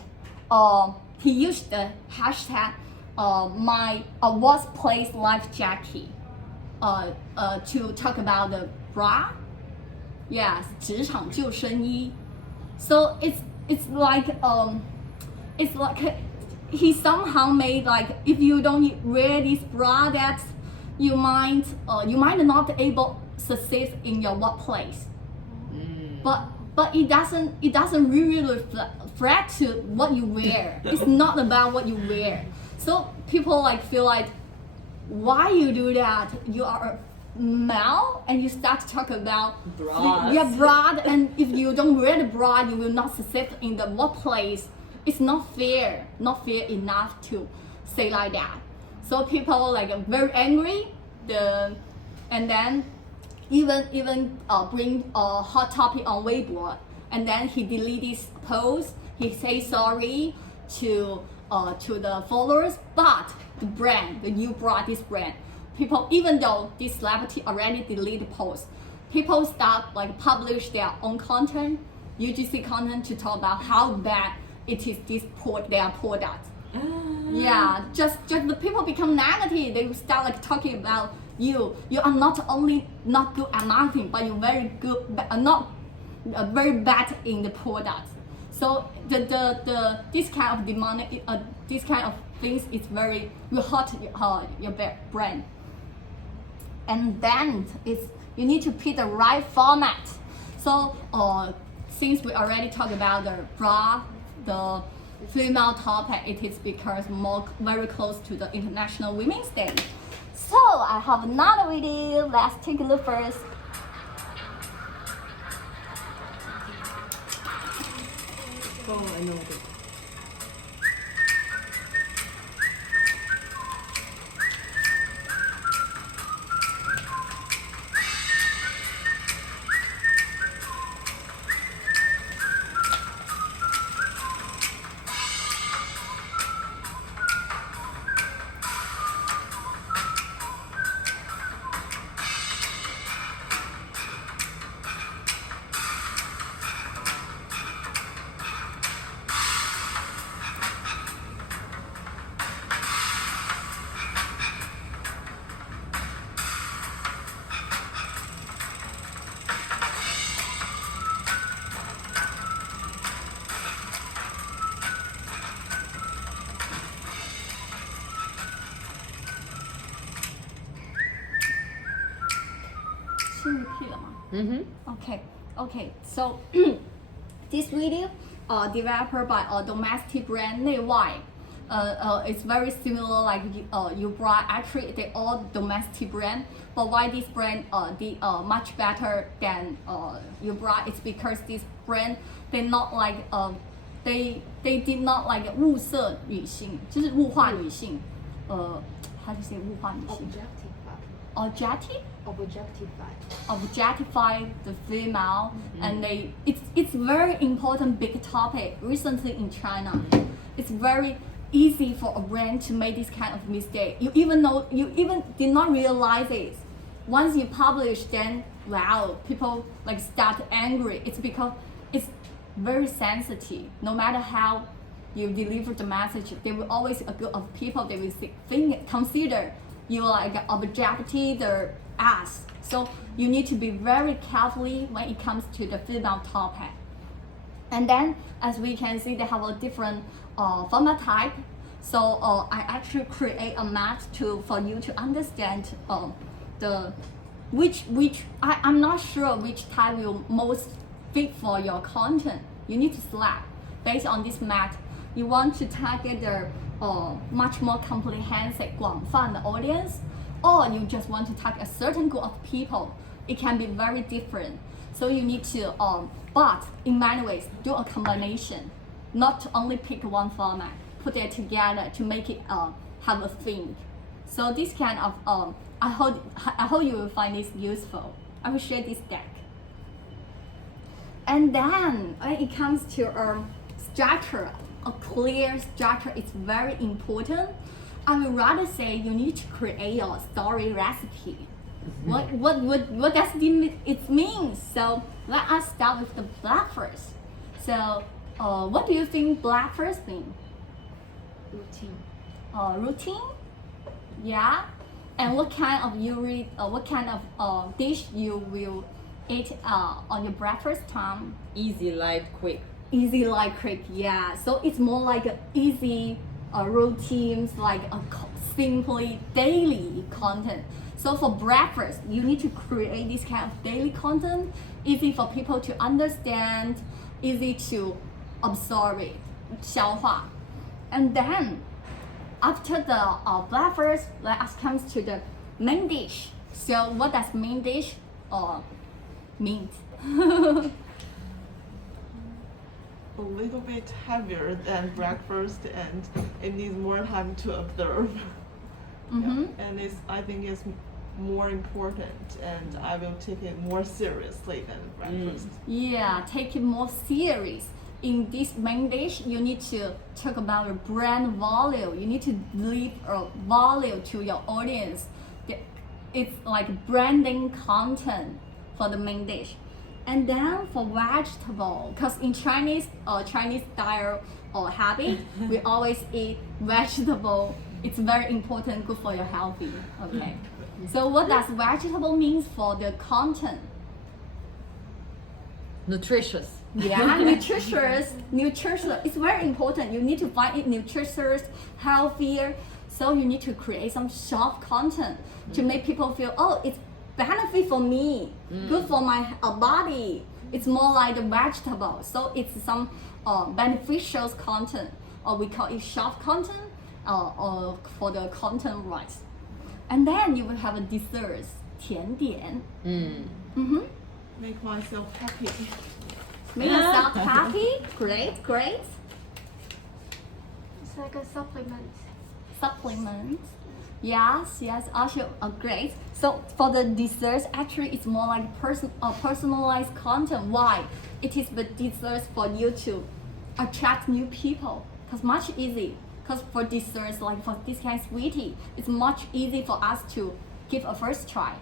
he used the hashtag my worst place life Jackie to talk about the bra. Yes, 职场救生衣. So it's like he somehow made like if you don't wear this bra, that you might not able succeed in your workplace. But it doesn't really reflect to what you wear. It's not about what you wear. So people like feel like, why you do that? You are a male and you start to talk about bra, and if you don't wear the bra, you will not succeed in the workplace. It's not fair enough to say like that. So people like very angry. And then even bring a hot topic on Weibo, and then he delete his post. He say sorry to the followers, but the brand, this brand, people, even though this celebrity already delete the post, people start like publish their own content, UGC content, to talk about how bad it is their product. Yeah, just the people become negative. They start like talking about you are not only not good at marketing, but you're very good, not very bad in the product. So this kind of demonic, this kind of things is very will hurt your brand. And then you need to pick the right format. So since we already talked about the bra, the female topic, it is because very close to the International Women's Day. So I have another video. Let's take a look first. Oh, I know it. Okay. So this video developed by a domestic brand 内外 it's very similar like Ubra. Actually, they all domestic brand. But why this brand much better than Ubra? It's because this brand they not like they did not like 物色女性，就是物化女性。how to say 物化女性 objectify the female, and it's very important big topic recently in China. It's very easy for a brand to make this kind of mistake. You even did not realize it. Once you publish, then wow, people like start angry. It's because it's very sensitive. No matter how you deliver the message, there will always a group of people they will consider you like objective their ass. So you need to be very carefully when it comes to the female topic. And then as we can see, they have a different format type. So I actually create a map for you to understand I'm not sure which type will most fit for your content. You need to select based on this map. You want to target the much more comprehensive 广泛的 audience, or you just want to target a certain group of people. It can be very different. So you need to, but in many ways, do a combination, not to only pick one format, put it together to make it have a theme. So this kind of, I hope you will find this useful. I will share this deck. And then when it comes to structure, a clear structure is very important. I would rather say you need to create a story recipe. What does it mean? So let us start with the black first. So what do you think black first mean? Routine. Yeah. And what kind of dish you will eat on your breakfast time? Easy, light, quick. Easy, light, quick. Yeah. So it's more like a easy routines, like a simply daily content. So for breakfast, you need to create this kind of daily content, easy for people to understand, easy to absorb it, 消化. And then after the breakfast, let us come to the main dish. So what does main dish mean? A little bit heavier than breakfast, and it needs more time to observe. Yeah. And I think it's more important, and I will take it more seriously than breakfast. Yeah, take it more serious. In this main dish, you need to talk about your brand value. You need to leave a value to your audience. It's like branding content for the main dish. And then for vegetable, because in Chinese style or habit, we always eat vegetable. It's very important, good for your healthy. Okay. So what does vegetable means for the content? Nutritious. Yeah, nutritious. It's very important. You need to find it nutritious, healthier. So you need to create some short content to make people feel, oh, it's benefit for me, good for my body. It's more like the vegetable. So it's some beneficial content, or we call it short content, or for the content rights. And then you will have a dessert, 甜点. Make myself happy. Make yourself happy. Great. It's like a supplement. Yes, also great. So for the desserts, actually it's more like personalized content. Why? It is the desserts for you to attract new people. Cause much easy. Cause for desserts, like for this kind of sweetie, it's much easy for us to give a first try.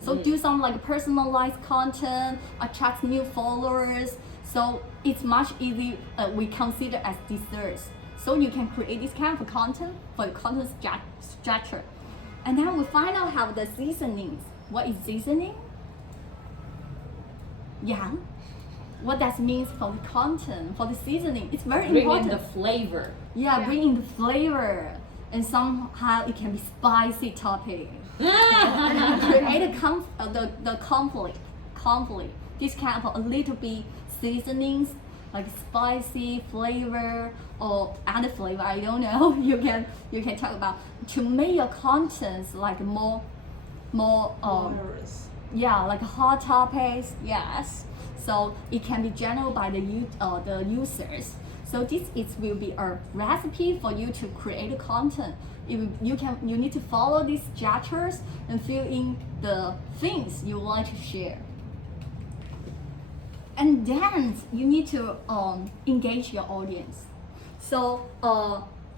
So do some like personalized content, attract new followers. So it's much easy. We consider as desserts. So you can create this kind of content for the content structure. And then we find out how the seasonings. What is seasoning? Yeah. What that means for the content, for the seasoning. It's very important. Bring in the flavor. Yeah, bring in the flavor. And somehow it can be spicy topic. Create the conflict. This kind of a little bit seasonings like spicy flavor or other flavor, I don't know. You can talk about to make your contents like more Hilarious. yeah, like hot topics, yes. So it can be general by the users. So this will be a recipe for you to create content. You need to follow these gestures and fill in the things you want to share. And then you need to engage your audience. So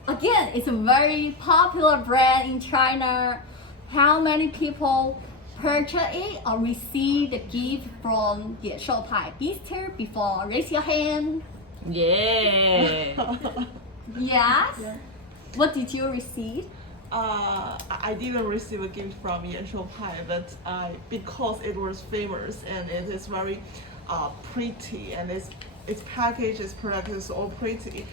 again, it's a very popular brand in China. How many people purchase it or receive the gift from 野兽派 Beaster before? Raise your hand. Yeah. Yes. Yeah. What did you receive? I didn't receive a gift from 野兽派, but because it was famous and it is very pretty and its package, its product is all pretty.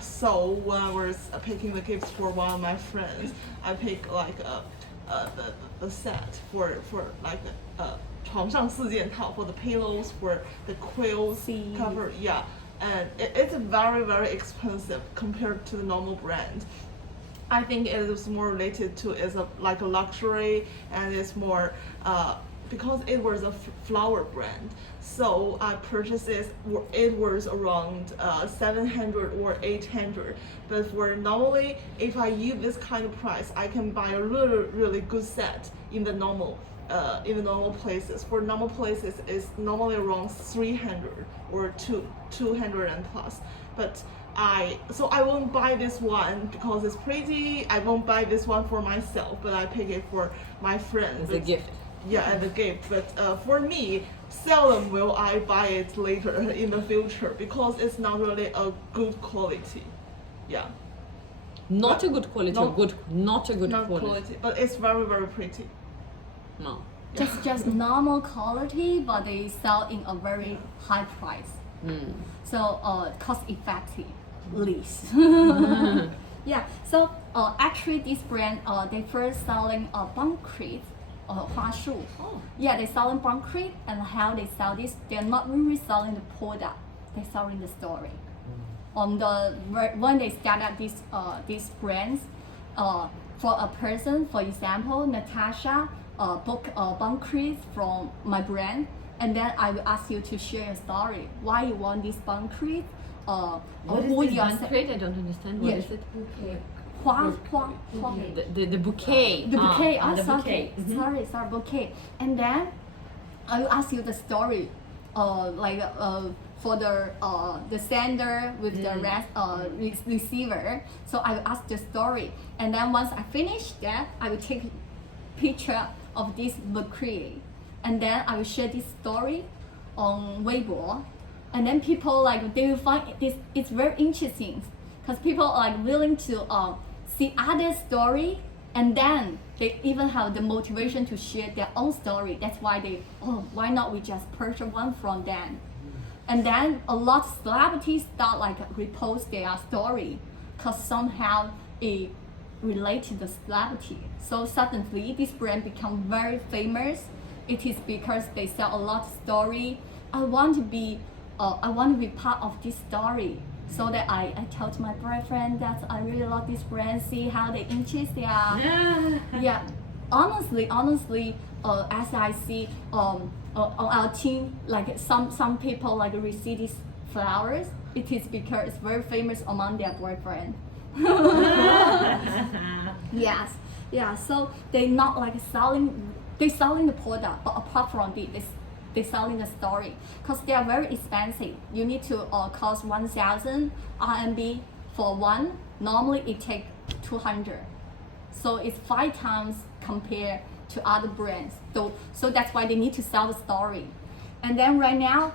So when I was picking the gifts for one of my friends, I picked like the set for like 床上4件套 for the pillows, for the quills cover, yeah. And it's very, very expensive compared to the normal brand. I think it is more related to like a luxury, and it's more because it was a flower brand. So I purchased it. It was around 700 or 800. But for normally, if I use this kind of price, I can buy a really, really good set in the normal places. For normal places, it's normally around 300 or 200 and plus. But I won't buy this one because it's pretty. I won't buy this one for myself, but I pick it for my friends. As a gift. Yeah, as a gift. But for me, seldom will I buy it later in the future because it's not really a good quality. Yeah. Not a good quality. Not a good quality. But it's very, very pretty. No. Just normal quality, but they sell in a very high price. So cost effective, least. Yeah. So actually, this brand they first selling concrete, 花束. Yeah, they selling concrete, and how they sell this? They're not really selling the product. They're selling the story. When they start up these brands, for a person, for example, Natasha, book concrete from my brand. And then I will ask you to share your story. Why you want this concrete? What is this concrete? I don't understand. What is it? The bouquet. The bouquet. The sorry. bouquet. Sorry, bouquet. And then I will ask you the story. For the sender with the receiver. So I will ask the story. And then once I finish that, I will take picture of this bouquet. And then I will share this story on Weibo, and then people they will find it's very interesting because people are willing to see other story, and then they even have the motivation to share their own story. That's why why not we just purchase one from them, and then a lot of celebrities start repost their story because somehow it relates to the celebrity. So suddenly this brand become very famous. It is because they sell a lot of story. I want to be part of this story. So that I told my boyfriend that I really love this brand. See how they interest they are. Yeah. Honestly, as I see on our team, some people receive these flowers. It is because it's very famous among their boyfriend. Yes. Yeah. So they not selling. They selling the product, but apart from it, they selling the story because they are very expensive. You need to cost 1,000 RMB for one. Normally it take 200, so it's 5 times compared to other brands. So that's why they need to sell the story. And then right now,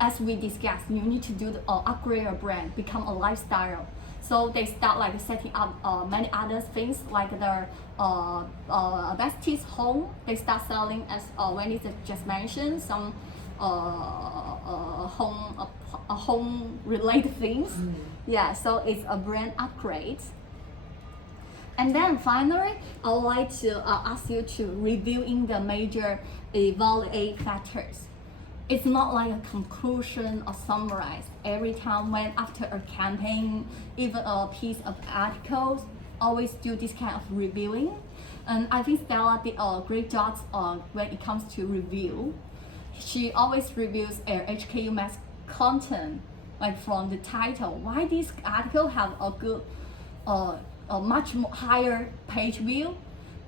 as we discussed, you need to do upgrade your brand, become a lifestyle. So they start setting up many other things like their besties home. They start selling as when it's just mentioned some home related things. Yeah, so it's a brand upgrade. And then finally, I would like to ask you to review in the major evaluate factors. it's not like a conclusion or summarize. Every time when after a campaign, even a piece of articles, always do this kind of reviewing. And I think Stella did a great job when it comes to review. She always reviews HKU Maths content, like from the title. Why this article have a good, a much more higher page view?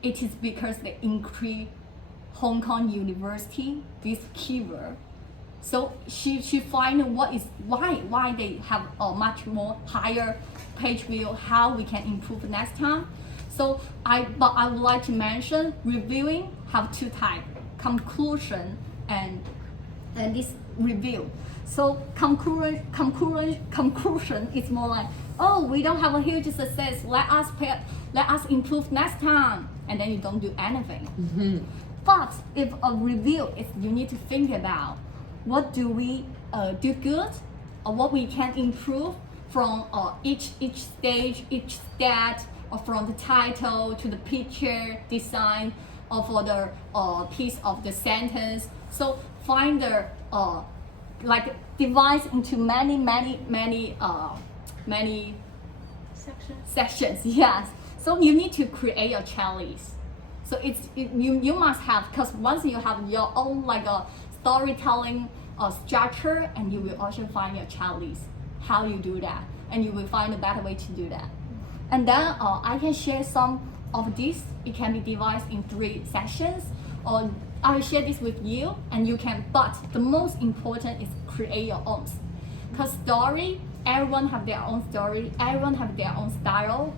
It is because they increase Hong Kong University this keyword. So she find what is why they have a much more higher page view, how we can improve next time. So I would like to mention reviewing have two types, conclusion and this review. So conclusion is more like, oh, we don't have a huge success, let us improve next time, and then you don't do anything. Mm-hmm. But if a review is, you need to think about what do we do good, or what we can improve from each stage, each stat, or from the title to the picture design, or for the piece of the sentence. So find the like divide into many sections. Yes. So you need to create a checklist. So you must have, because once you have your own like a storytelling structure, and you will also find your checklist how you do that, and you will find a better way to do that. And then I can share some of this. It can be divided in 3 sections, or I will share this with you, and you can. But the most important is create your own, because story, everyone have their own story, everyone have their own style.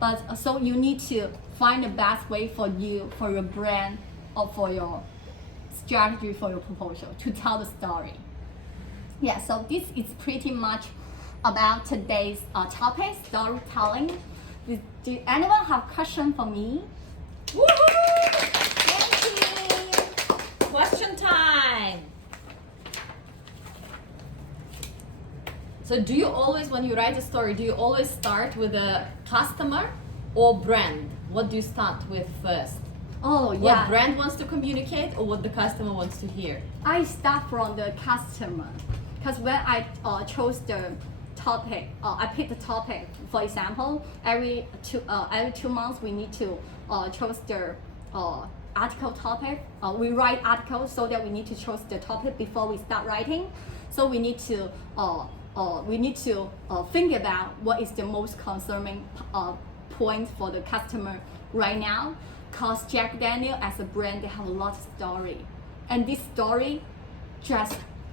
But so you need to find the best way for you, for your brand, or for your strategy, for your proposal to tell the story. Yeah. So this is pretty much about today's topic, storytelling. Do anyone have question for me? Woohoo! Thank you. Question time. So do you always, when you write a story, do you always start with a customer or brand? What do you start with first? Oh, yeah. What brand wants to communicate, or what the customer wants to hear? I start from the customer, because when I chose the topic, I pick the topic. For example, every 2 months we need to choose the article topic. We write articles, so that we need to choose the topic before we start writing. So we need to think about what is the most concerning point for the customer right now. Cause Jack Daniel as a brand, they have a lot of story, and this story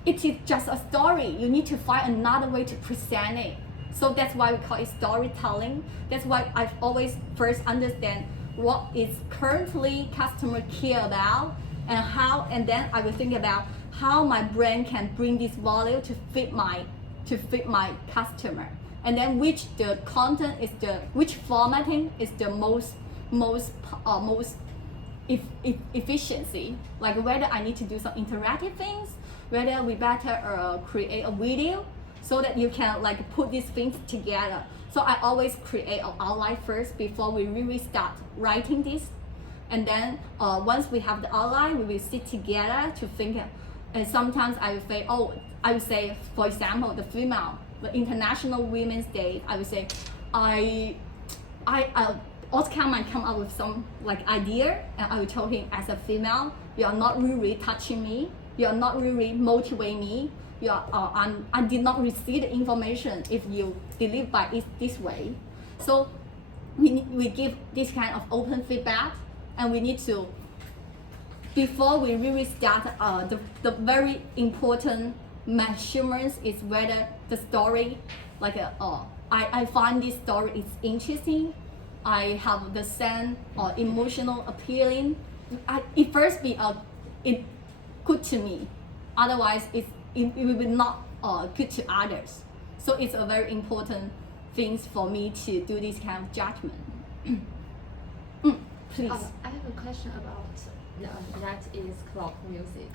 it is just a story. You need to find another way to present it. So that's why we call it storytelling. That's why I've always first understand what is currently customer care about, and how, and then I will think about how my brand can bring this value to fit my customer, and then which the content is which formatting is the most efficiency, like whether I need to do some interactive things, whether we better create a video so that you can like put these things together. So I always create an outline first before we really start writing this, and then once we have the outline, we will sit together to think. And sometimes I will say, for example, the International Women's Day, I would say Oscar might come up with some like idea, and I will tell him, as a female, you are not really touching me, you are not really motivating me, you are I did not receive the information if you deliver by this way. So we give this kind of open feedback, and we need to, before we really start, the very important measurements is whether the story, like I find this story is interesting, I have the same emotional appealing. It first be good to me, otherwise it will be not good to others. So it's a very important thing for me to do this kind of judgment. Please. I have a question about that is Club Music.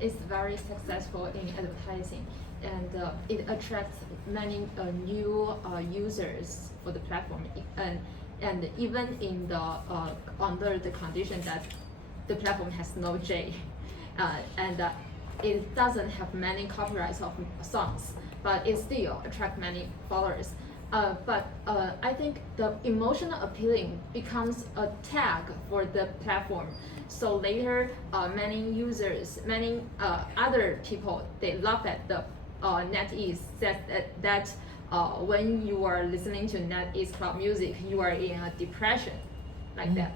It's very successful in advertising, and it attracts many new users for the platform, and even in the under the condition that the platform has no J, and it doesn't have many copyrights of songs, but it still attract many followers. But I think the emotional appealing becomes a tag for the platform. So later, many users, many other people, they laugh at the NetEase, that when you are listening to NetEase club music, you are in a depression, like that.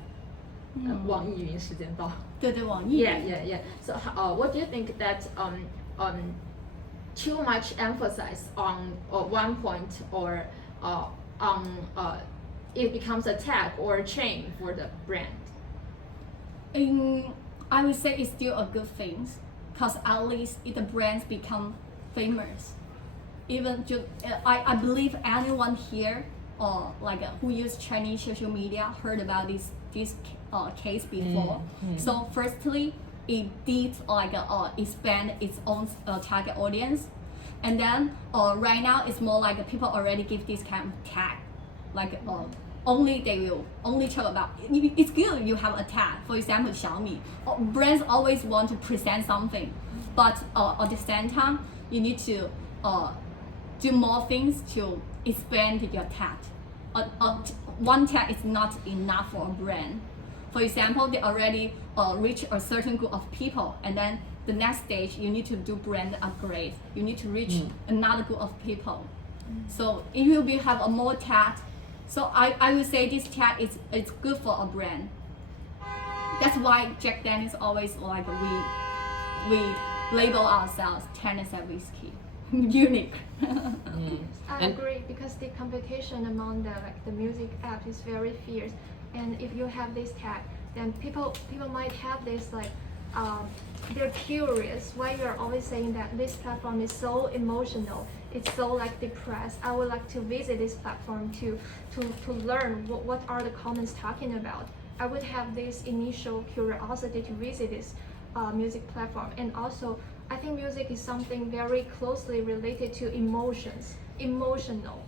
网易云时间到。对对，网易。Yeah. So what do you think that too much emphasis on one point or on it becomes a tag or a chain for the brand? I would say it's still a good thing, because at least if the brands become famous, even I believe anyone here or who use Chinese social media heard about this case before. So firstly, it did expand its own target audience, and then right now it's more like people already give this kind of tag, they will only talk about it's good you have a tag. For example, Xiaomi, brands always want to present something, but at the same time you need to do more things to expand your tag. One tag is not enough for a brand. For example, they already reach a certain group of people, and then the next stage you need to do brand upgrade. You need to reach another group of people. So it will have a more tag. So I would say this tag is good for a brand. That's why Jack Daniels always we label ourselves Tennessee whiskey, unique. I agree, because the competition among the music app is very fierce, and if you have this tag, then people might have this they're curious why you're always saying that this platform is so emotional, it's so depressed. I would like to visit this platform to learn what are the comments talking about. I would have this initial curiosity to visit this music platform. And also, I think music is something very closely related to emotions, emotional.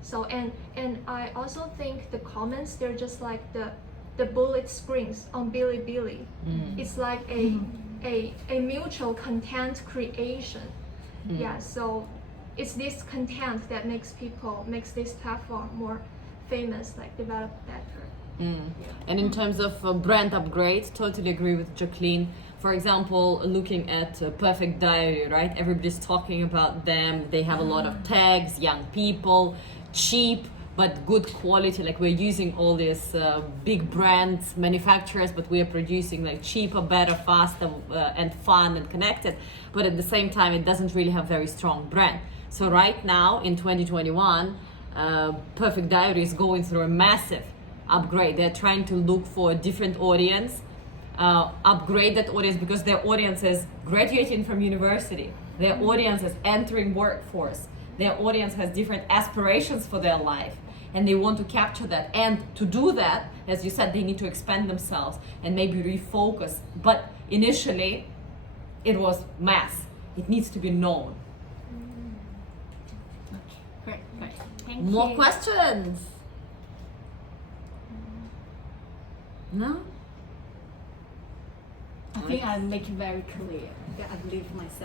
So and I also think the comments, they're just like the bullet screens on Bilibili. It's like a mutual content creation. Yeah, so it's this content that makes this platform more famous, develop better. And in terms of brand upgrade, totally agree with Jacqueline. For example, looking at Perfect Diary, right? Everybody's talking about them. They have a lot of tags, young people, cheap but good quality. We're using all these big brands, manufacturers, but we are producing cheaper, better, faster, and fun and connected. But at the same time, it doesn't really have very strong brand. So right now in 2021, Perfect Diary is going through a massive upgrade. They're trying to look for a different audience, upgrade that audience, because their audience is graduating from university, their audience is entering workforce, their audience has different aspirations for their life, and they want to capture that. And to do that, as you said, they need to expand themselves and maybe refocus. But initially, it was mass. It needs to be known. Great. Thank More you. questions? No? I think I make it very clear that I believe myself.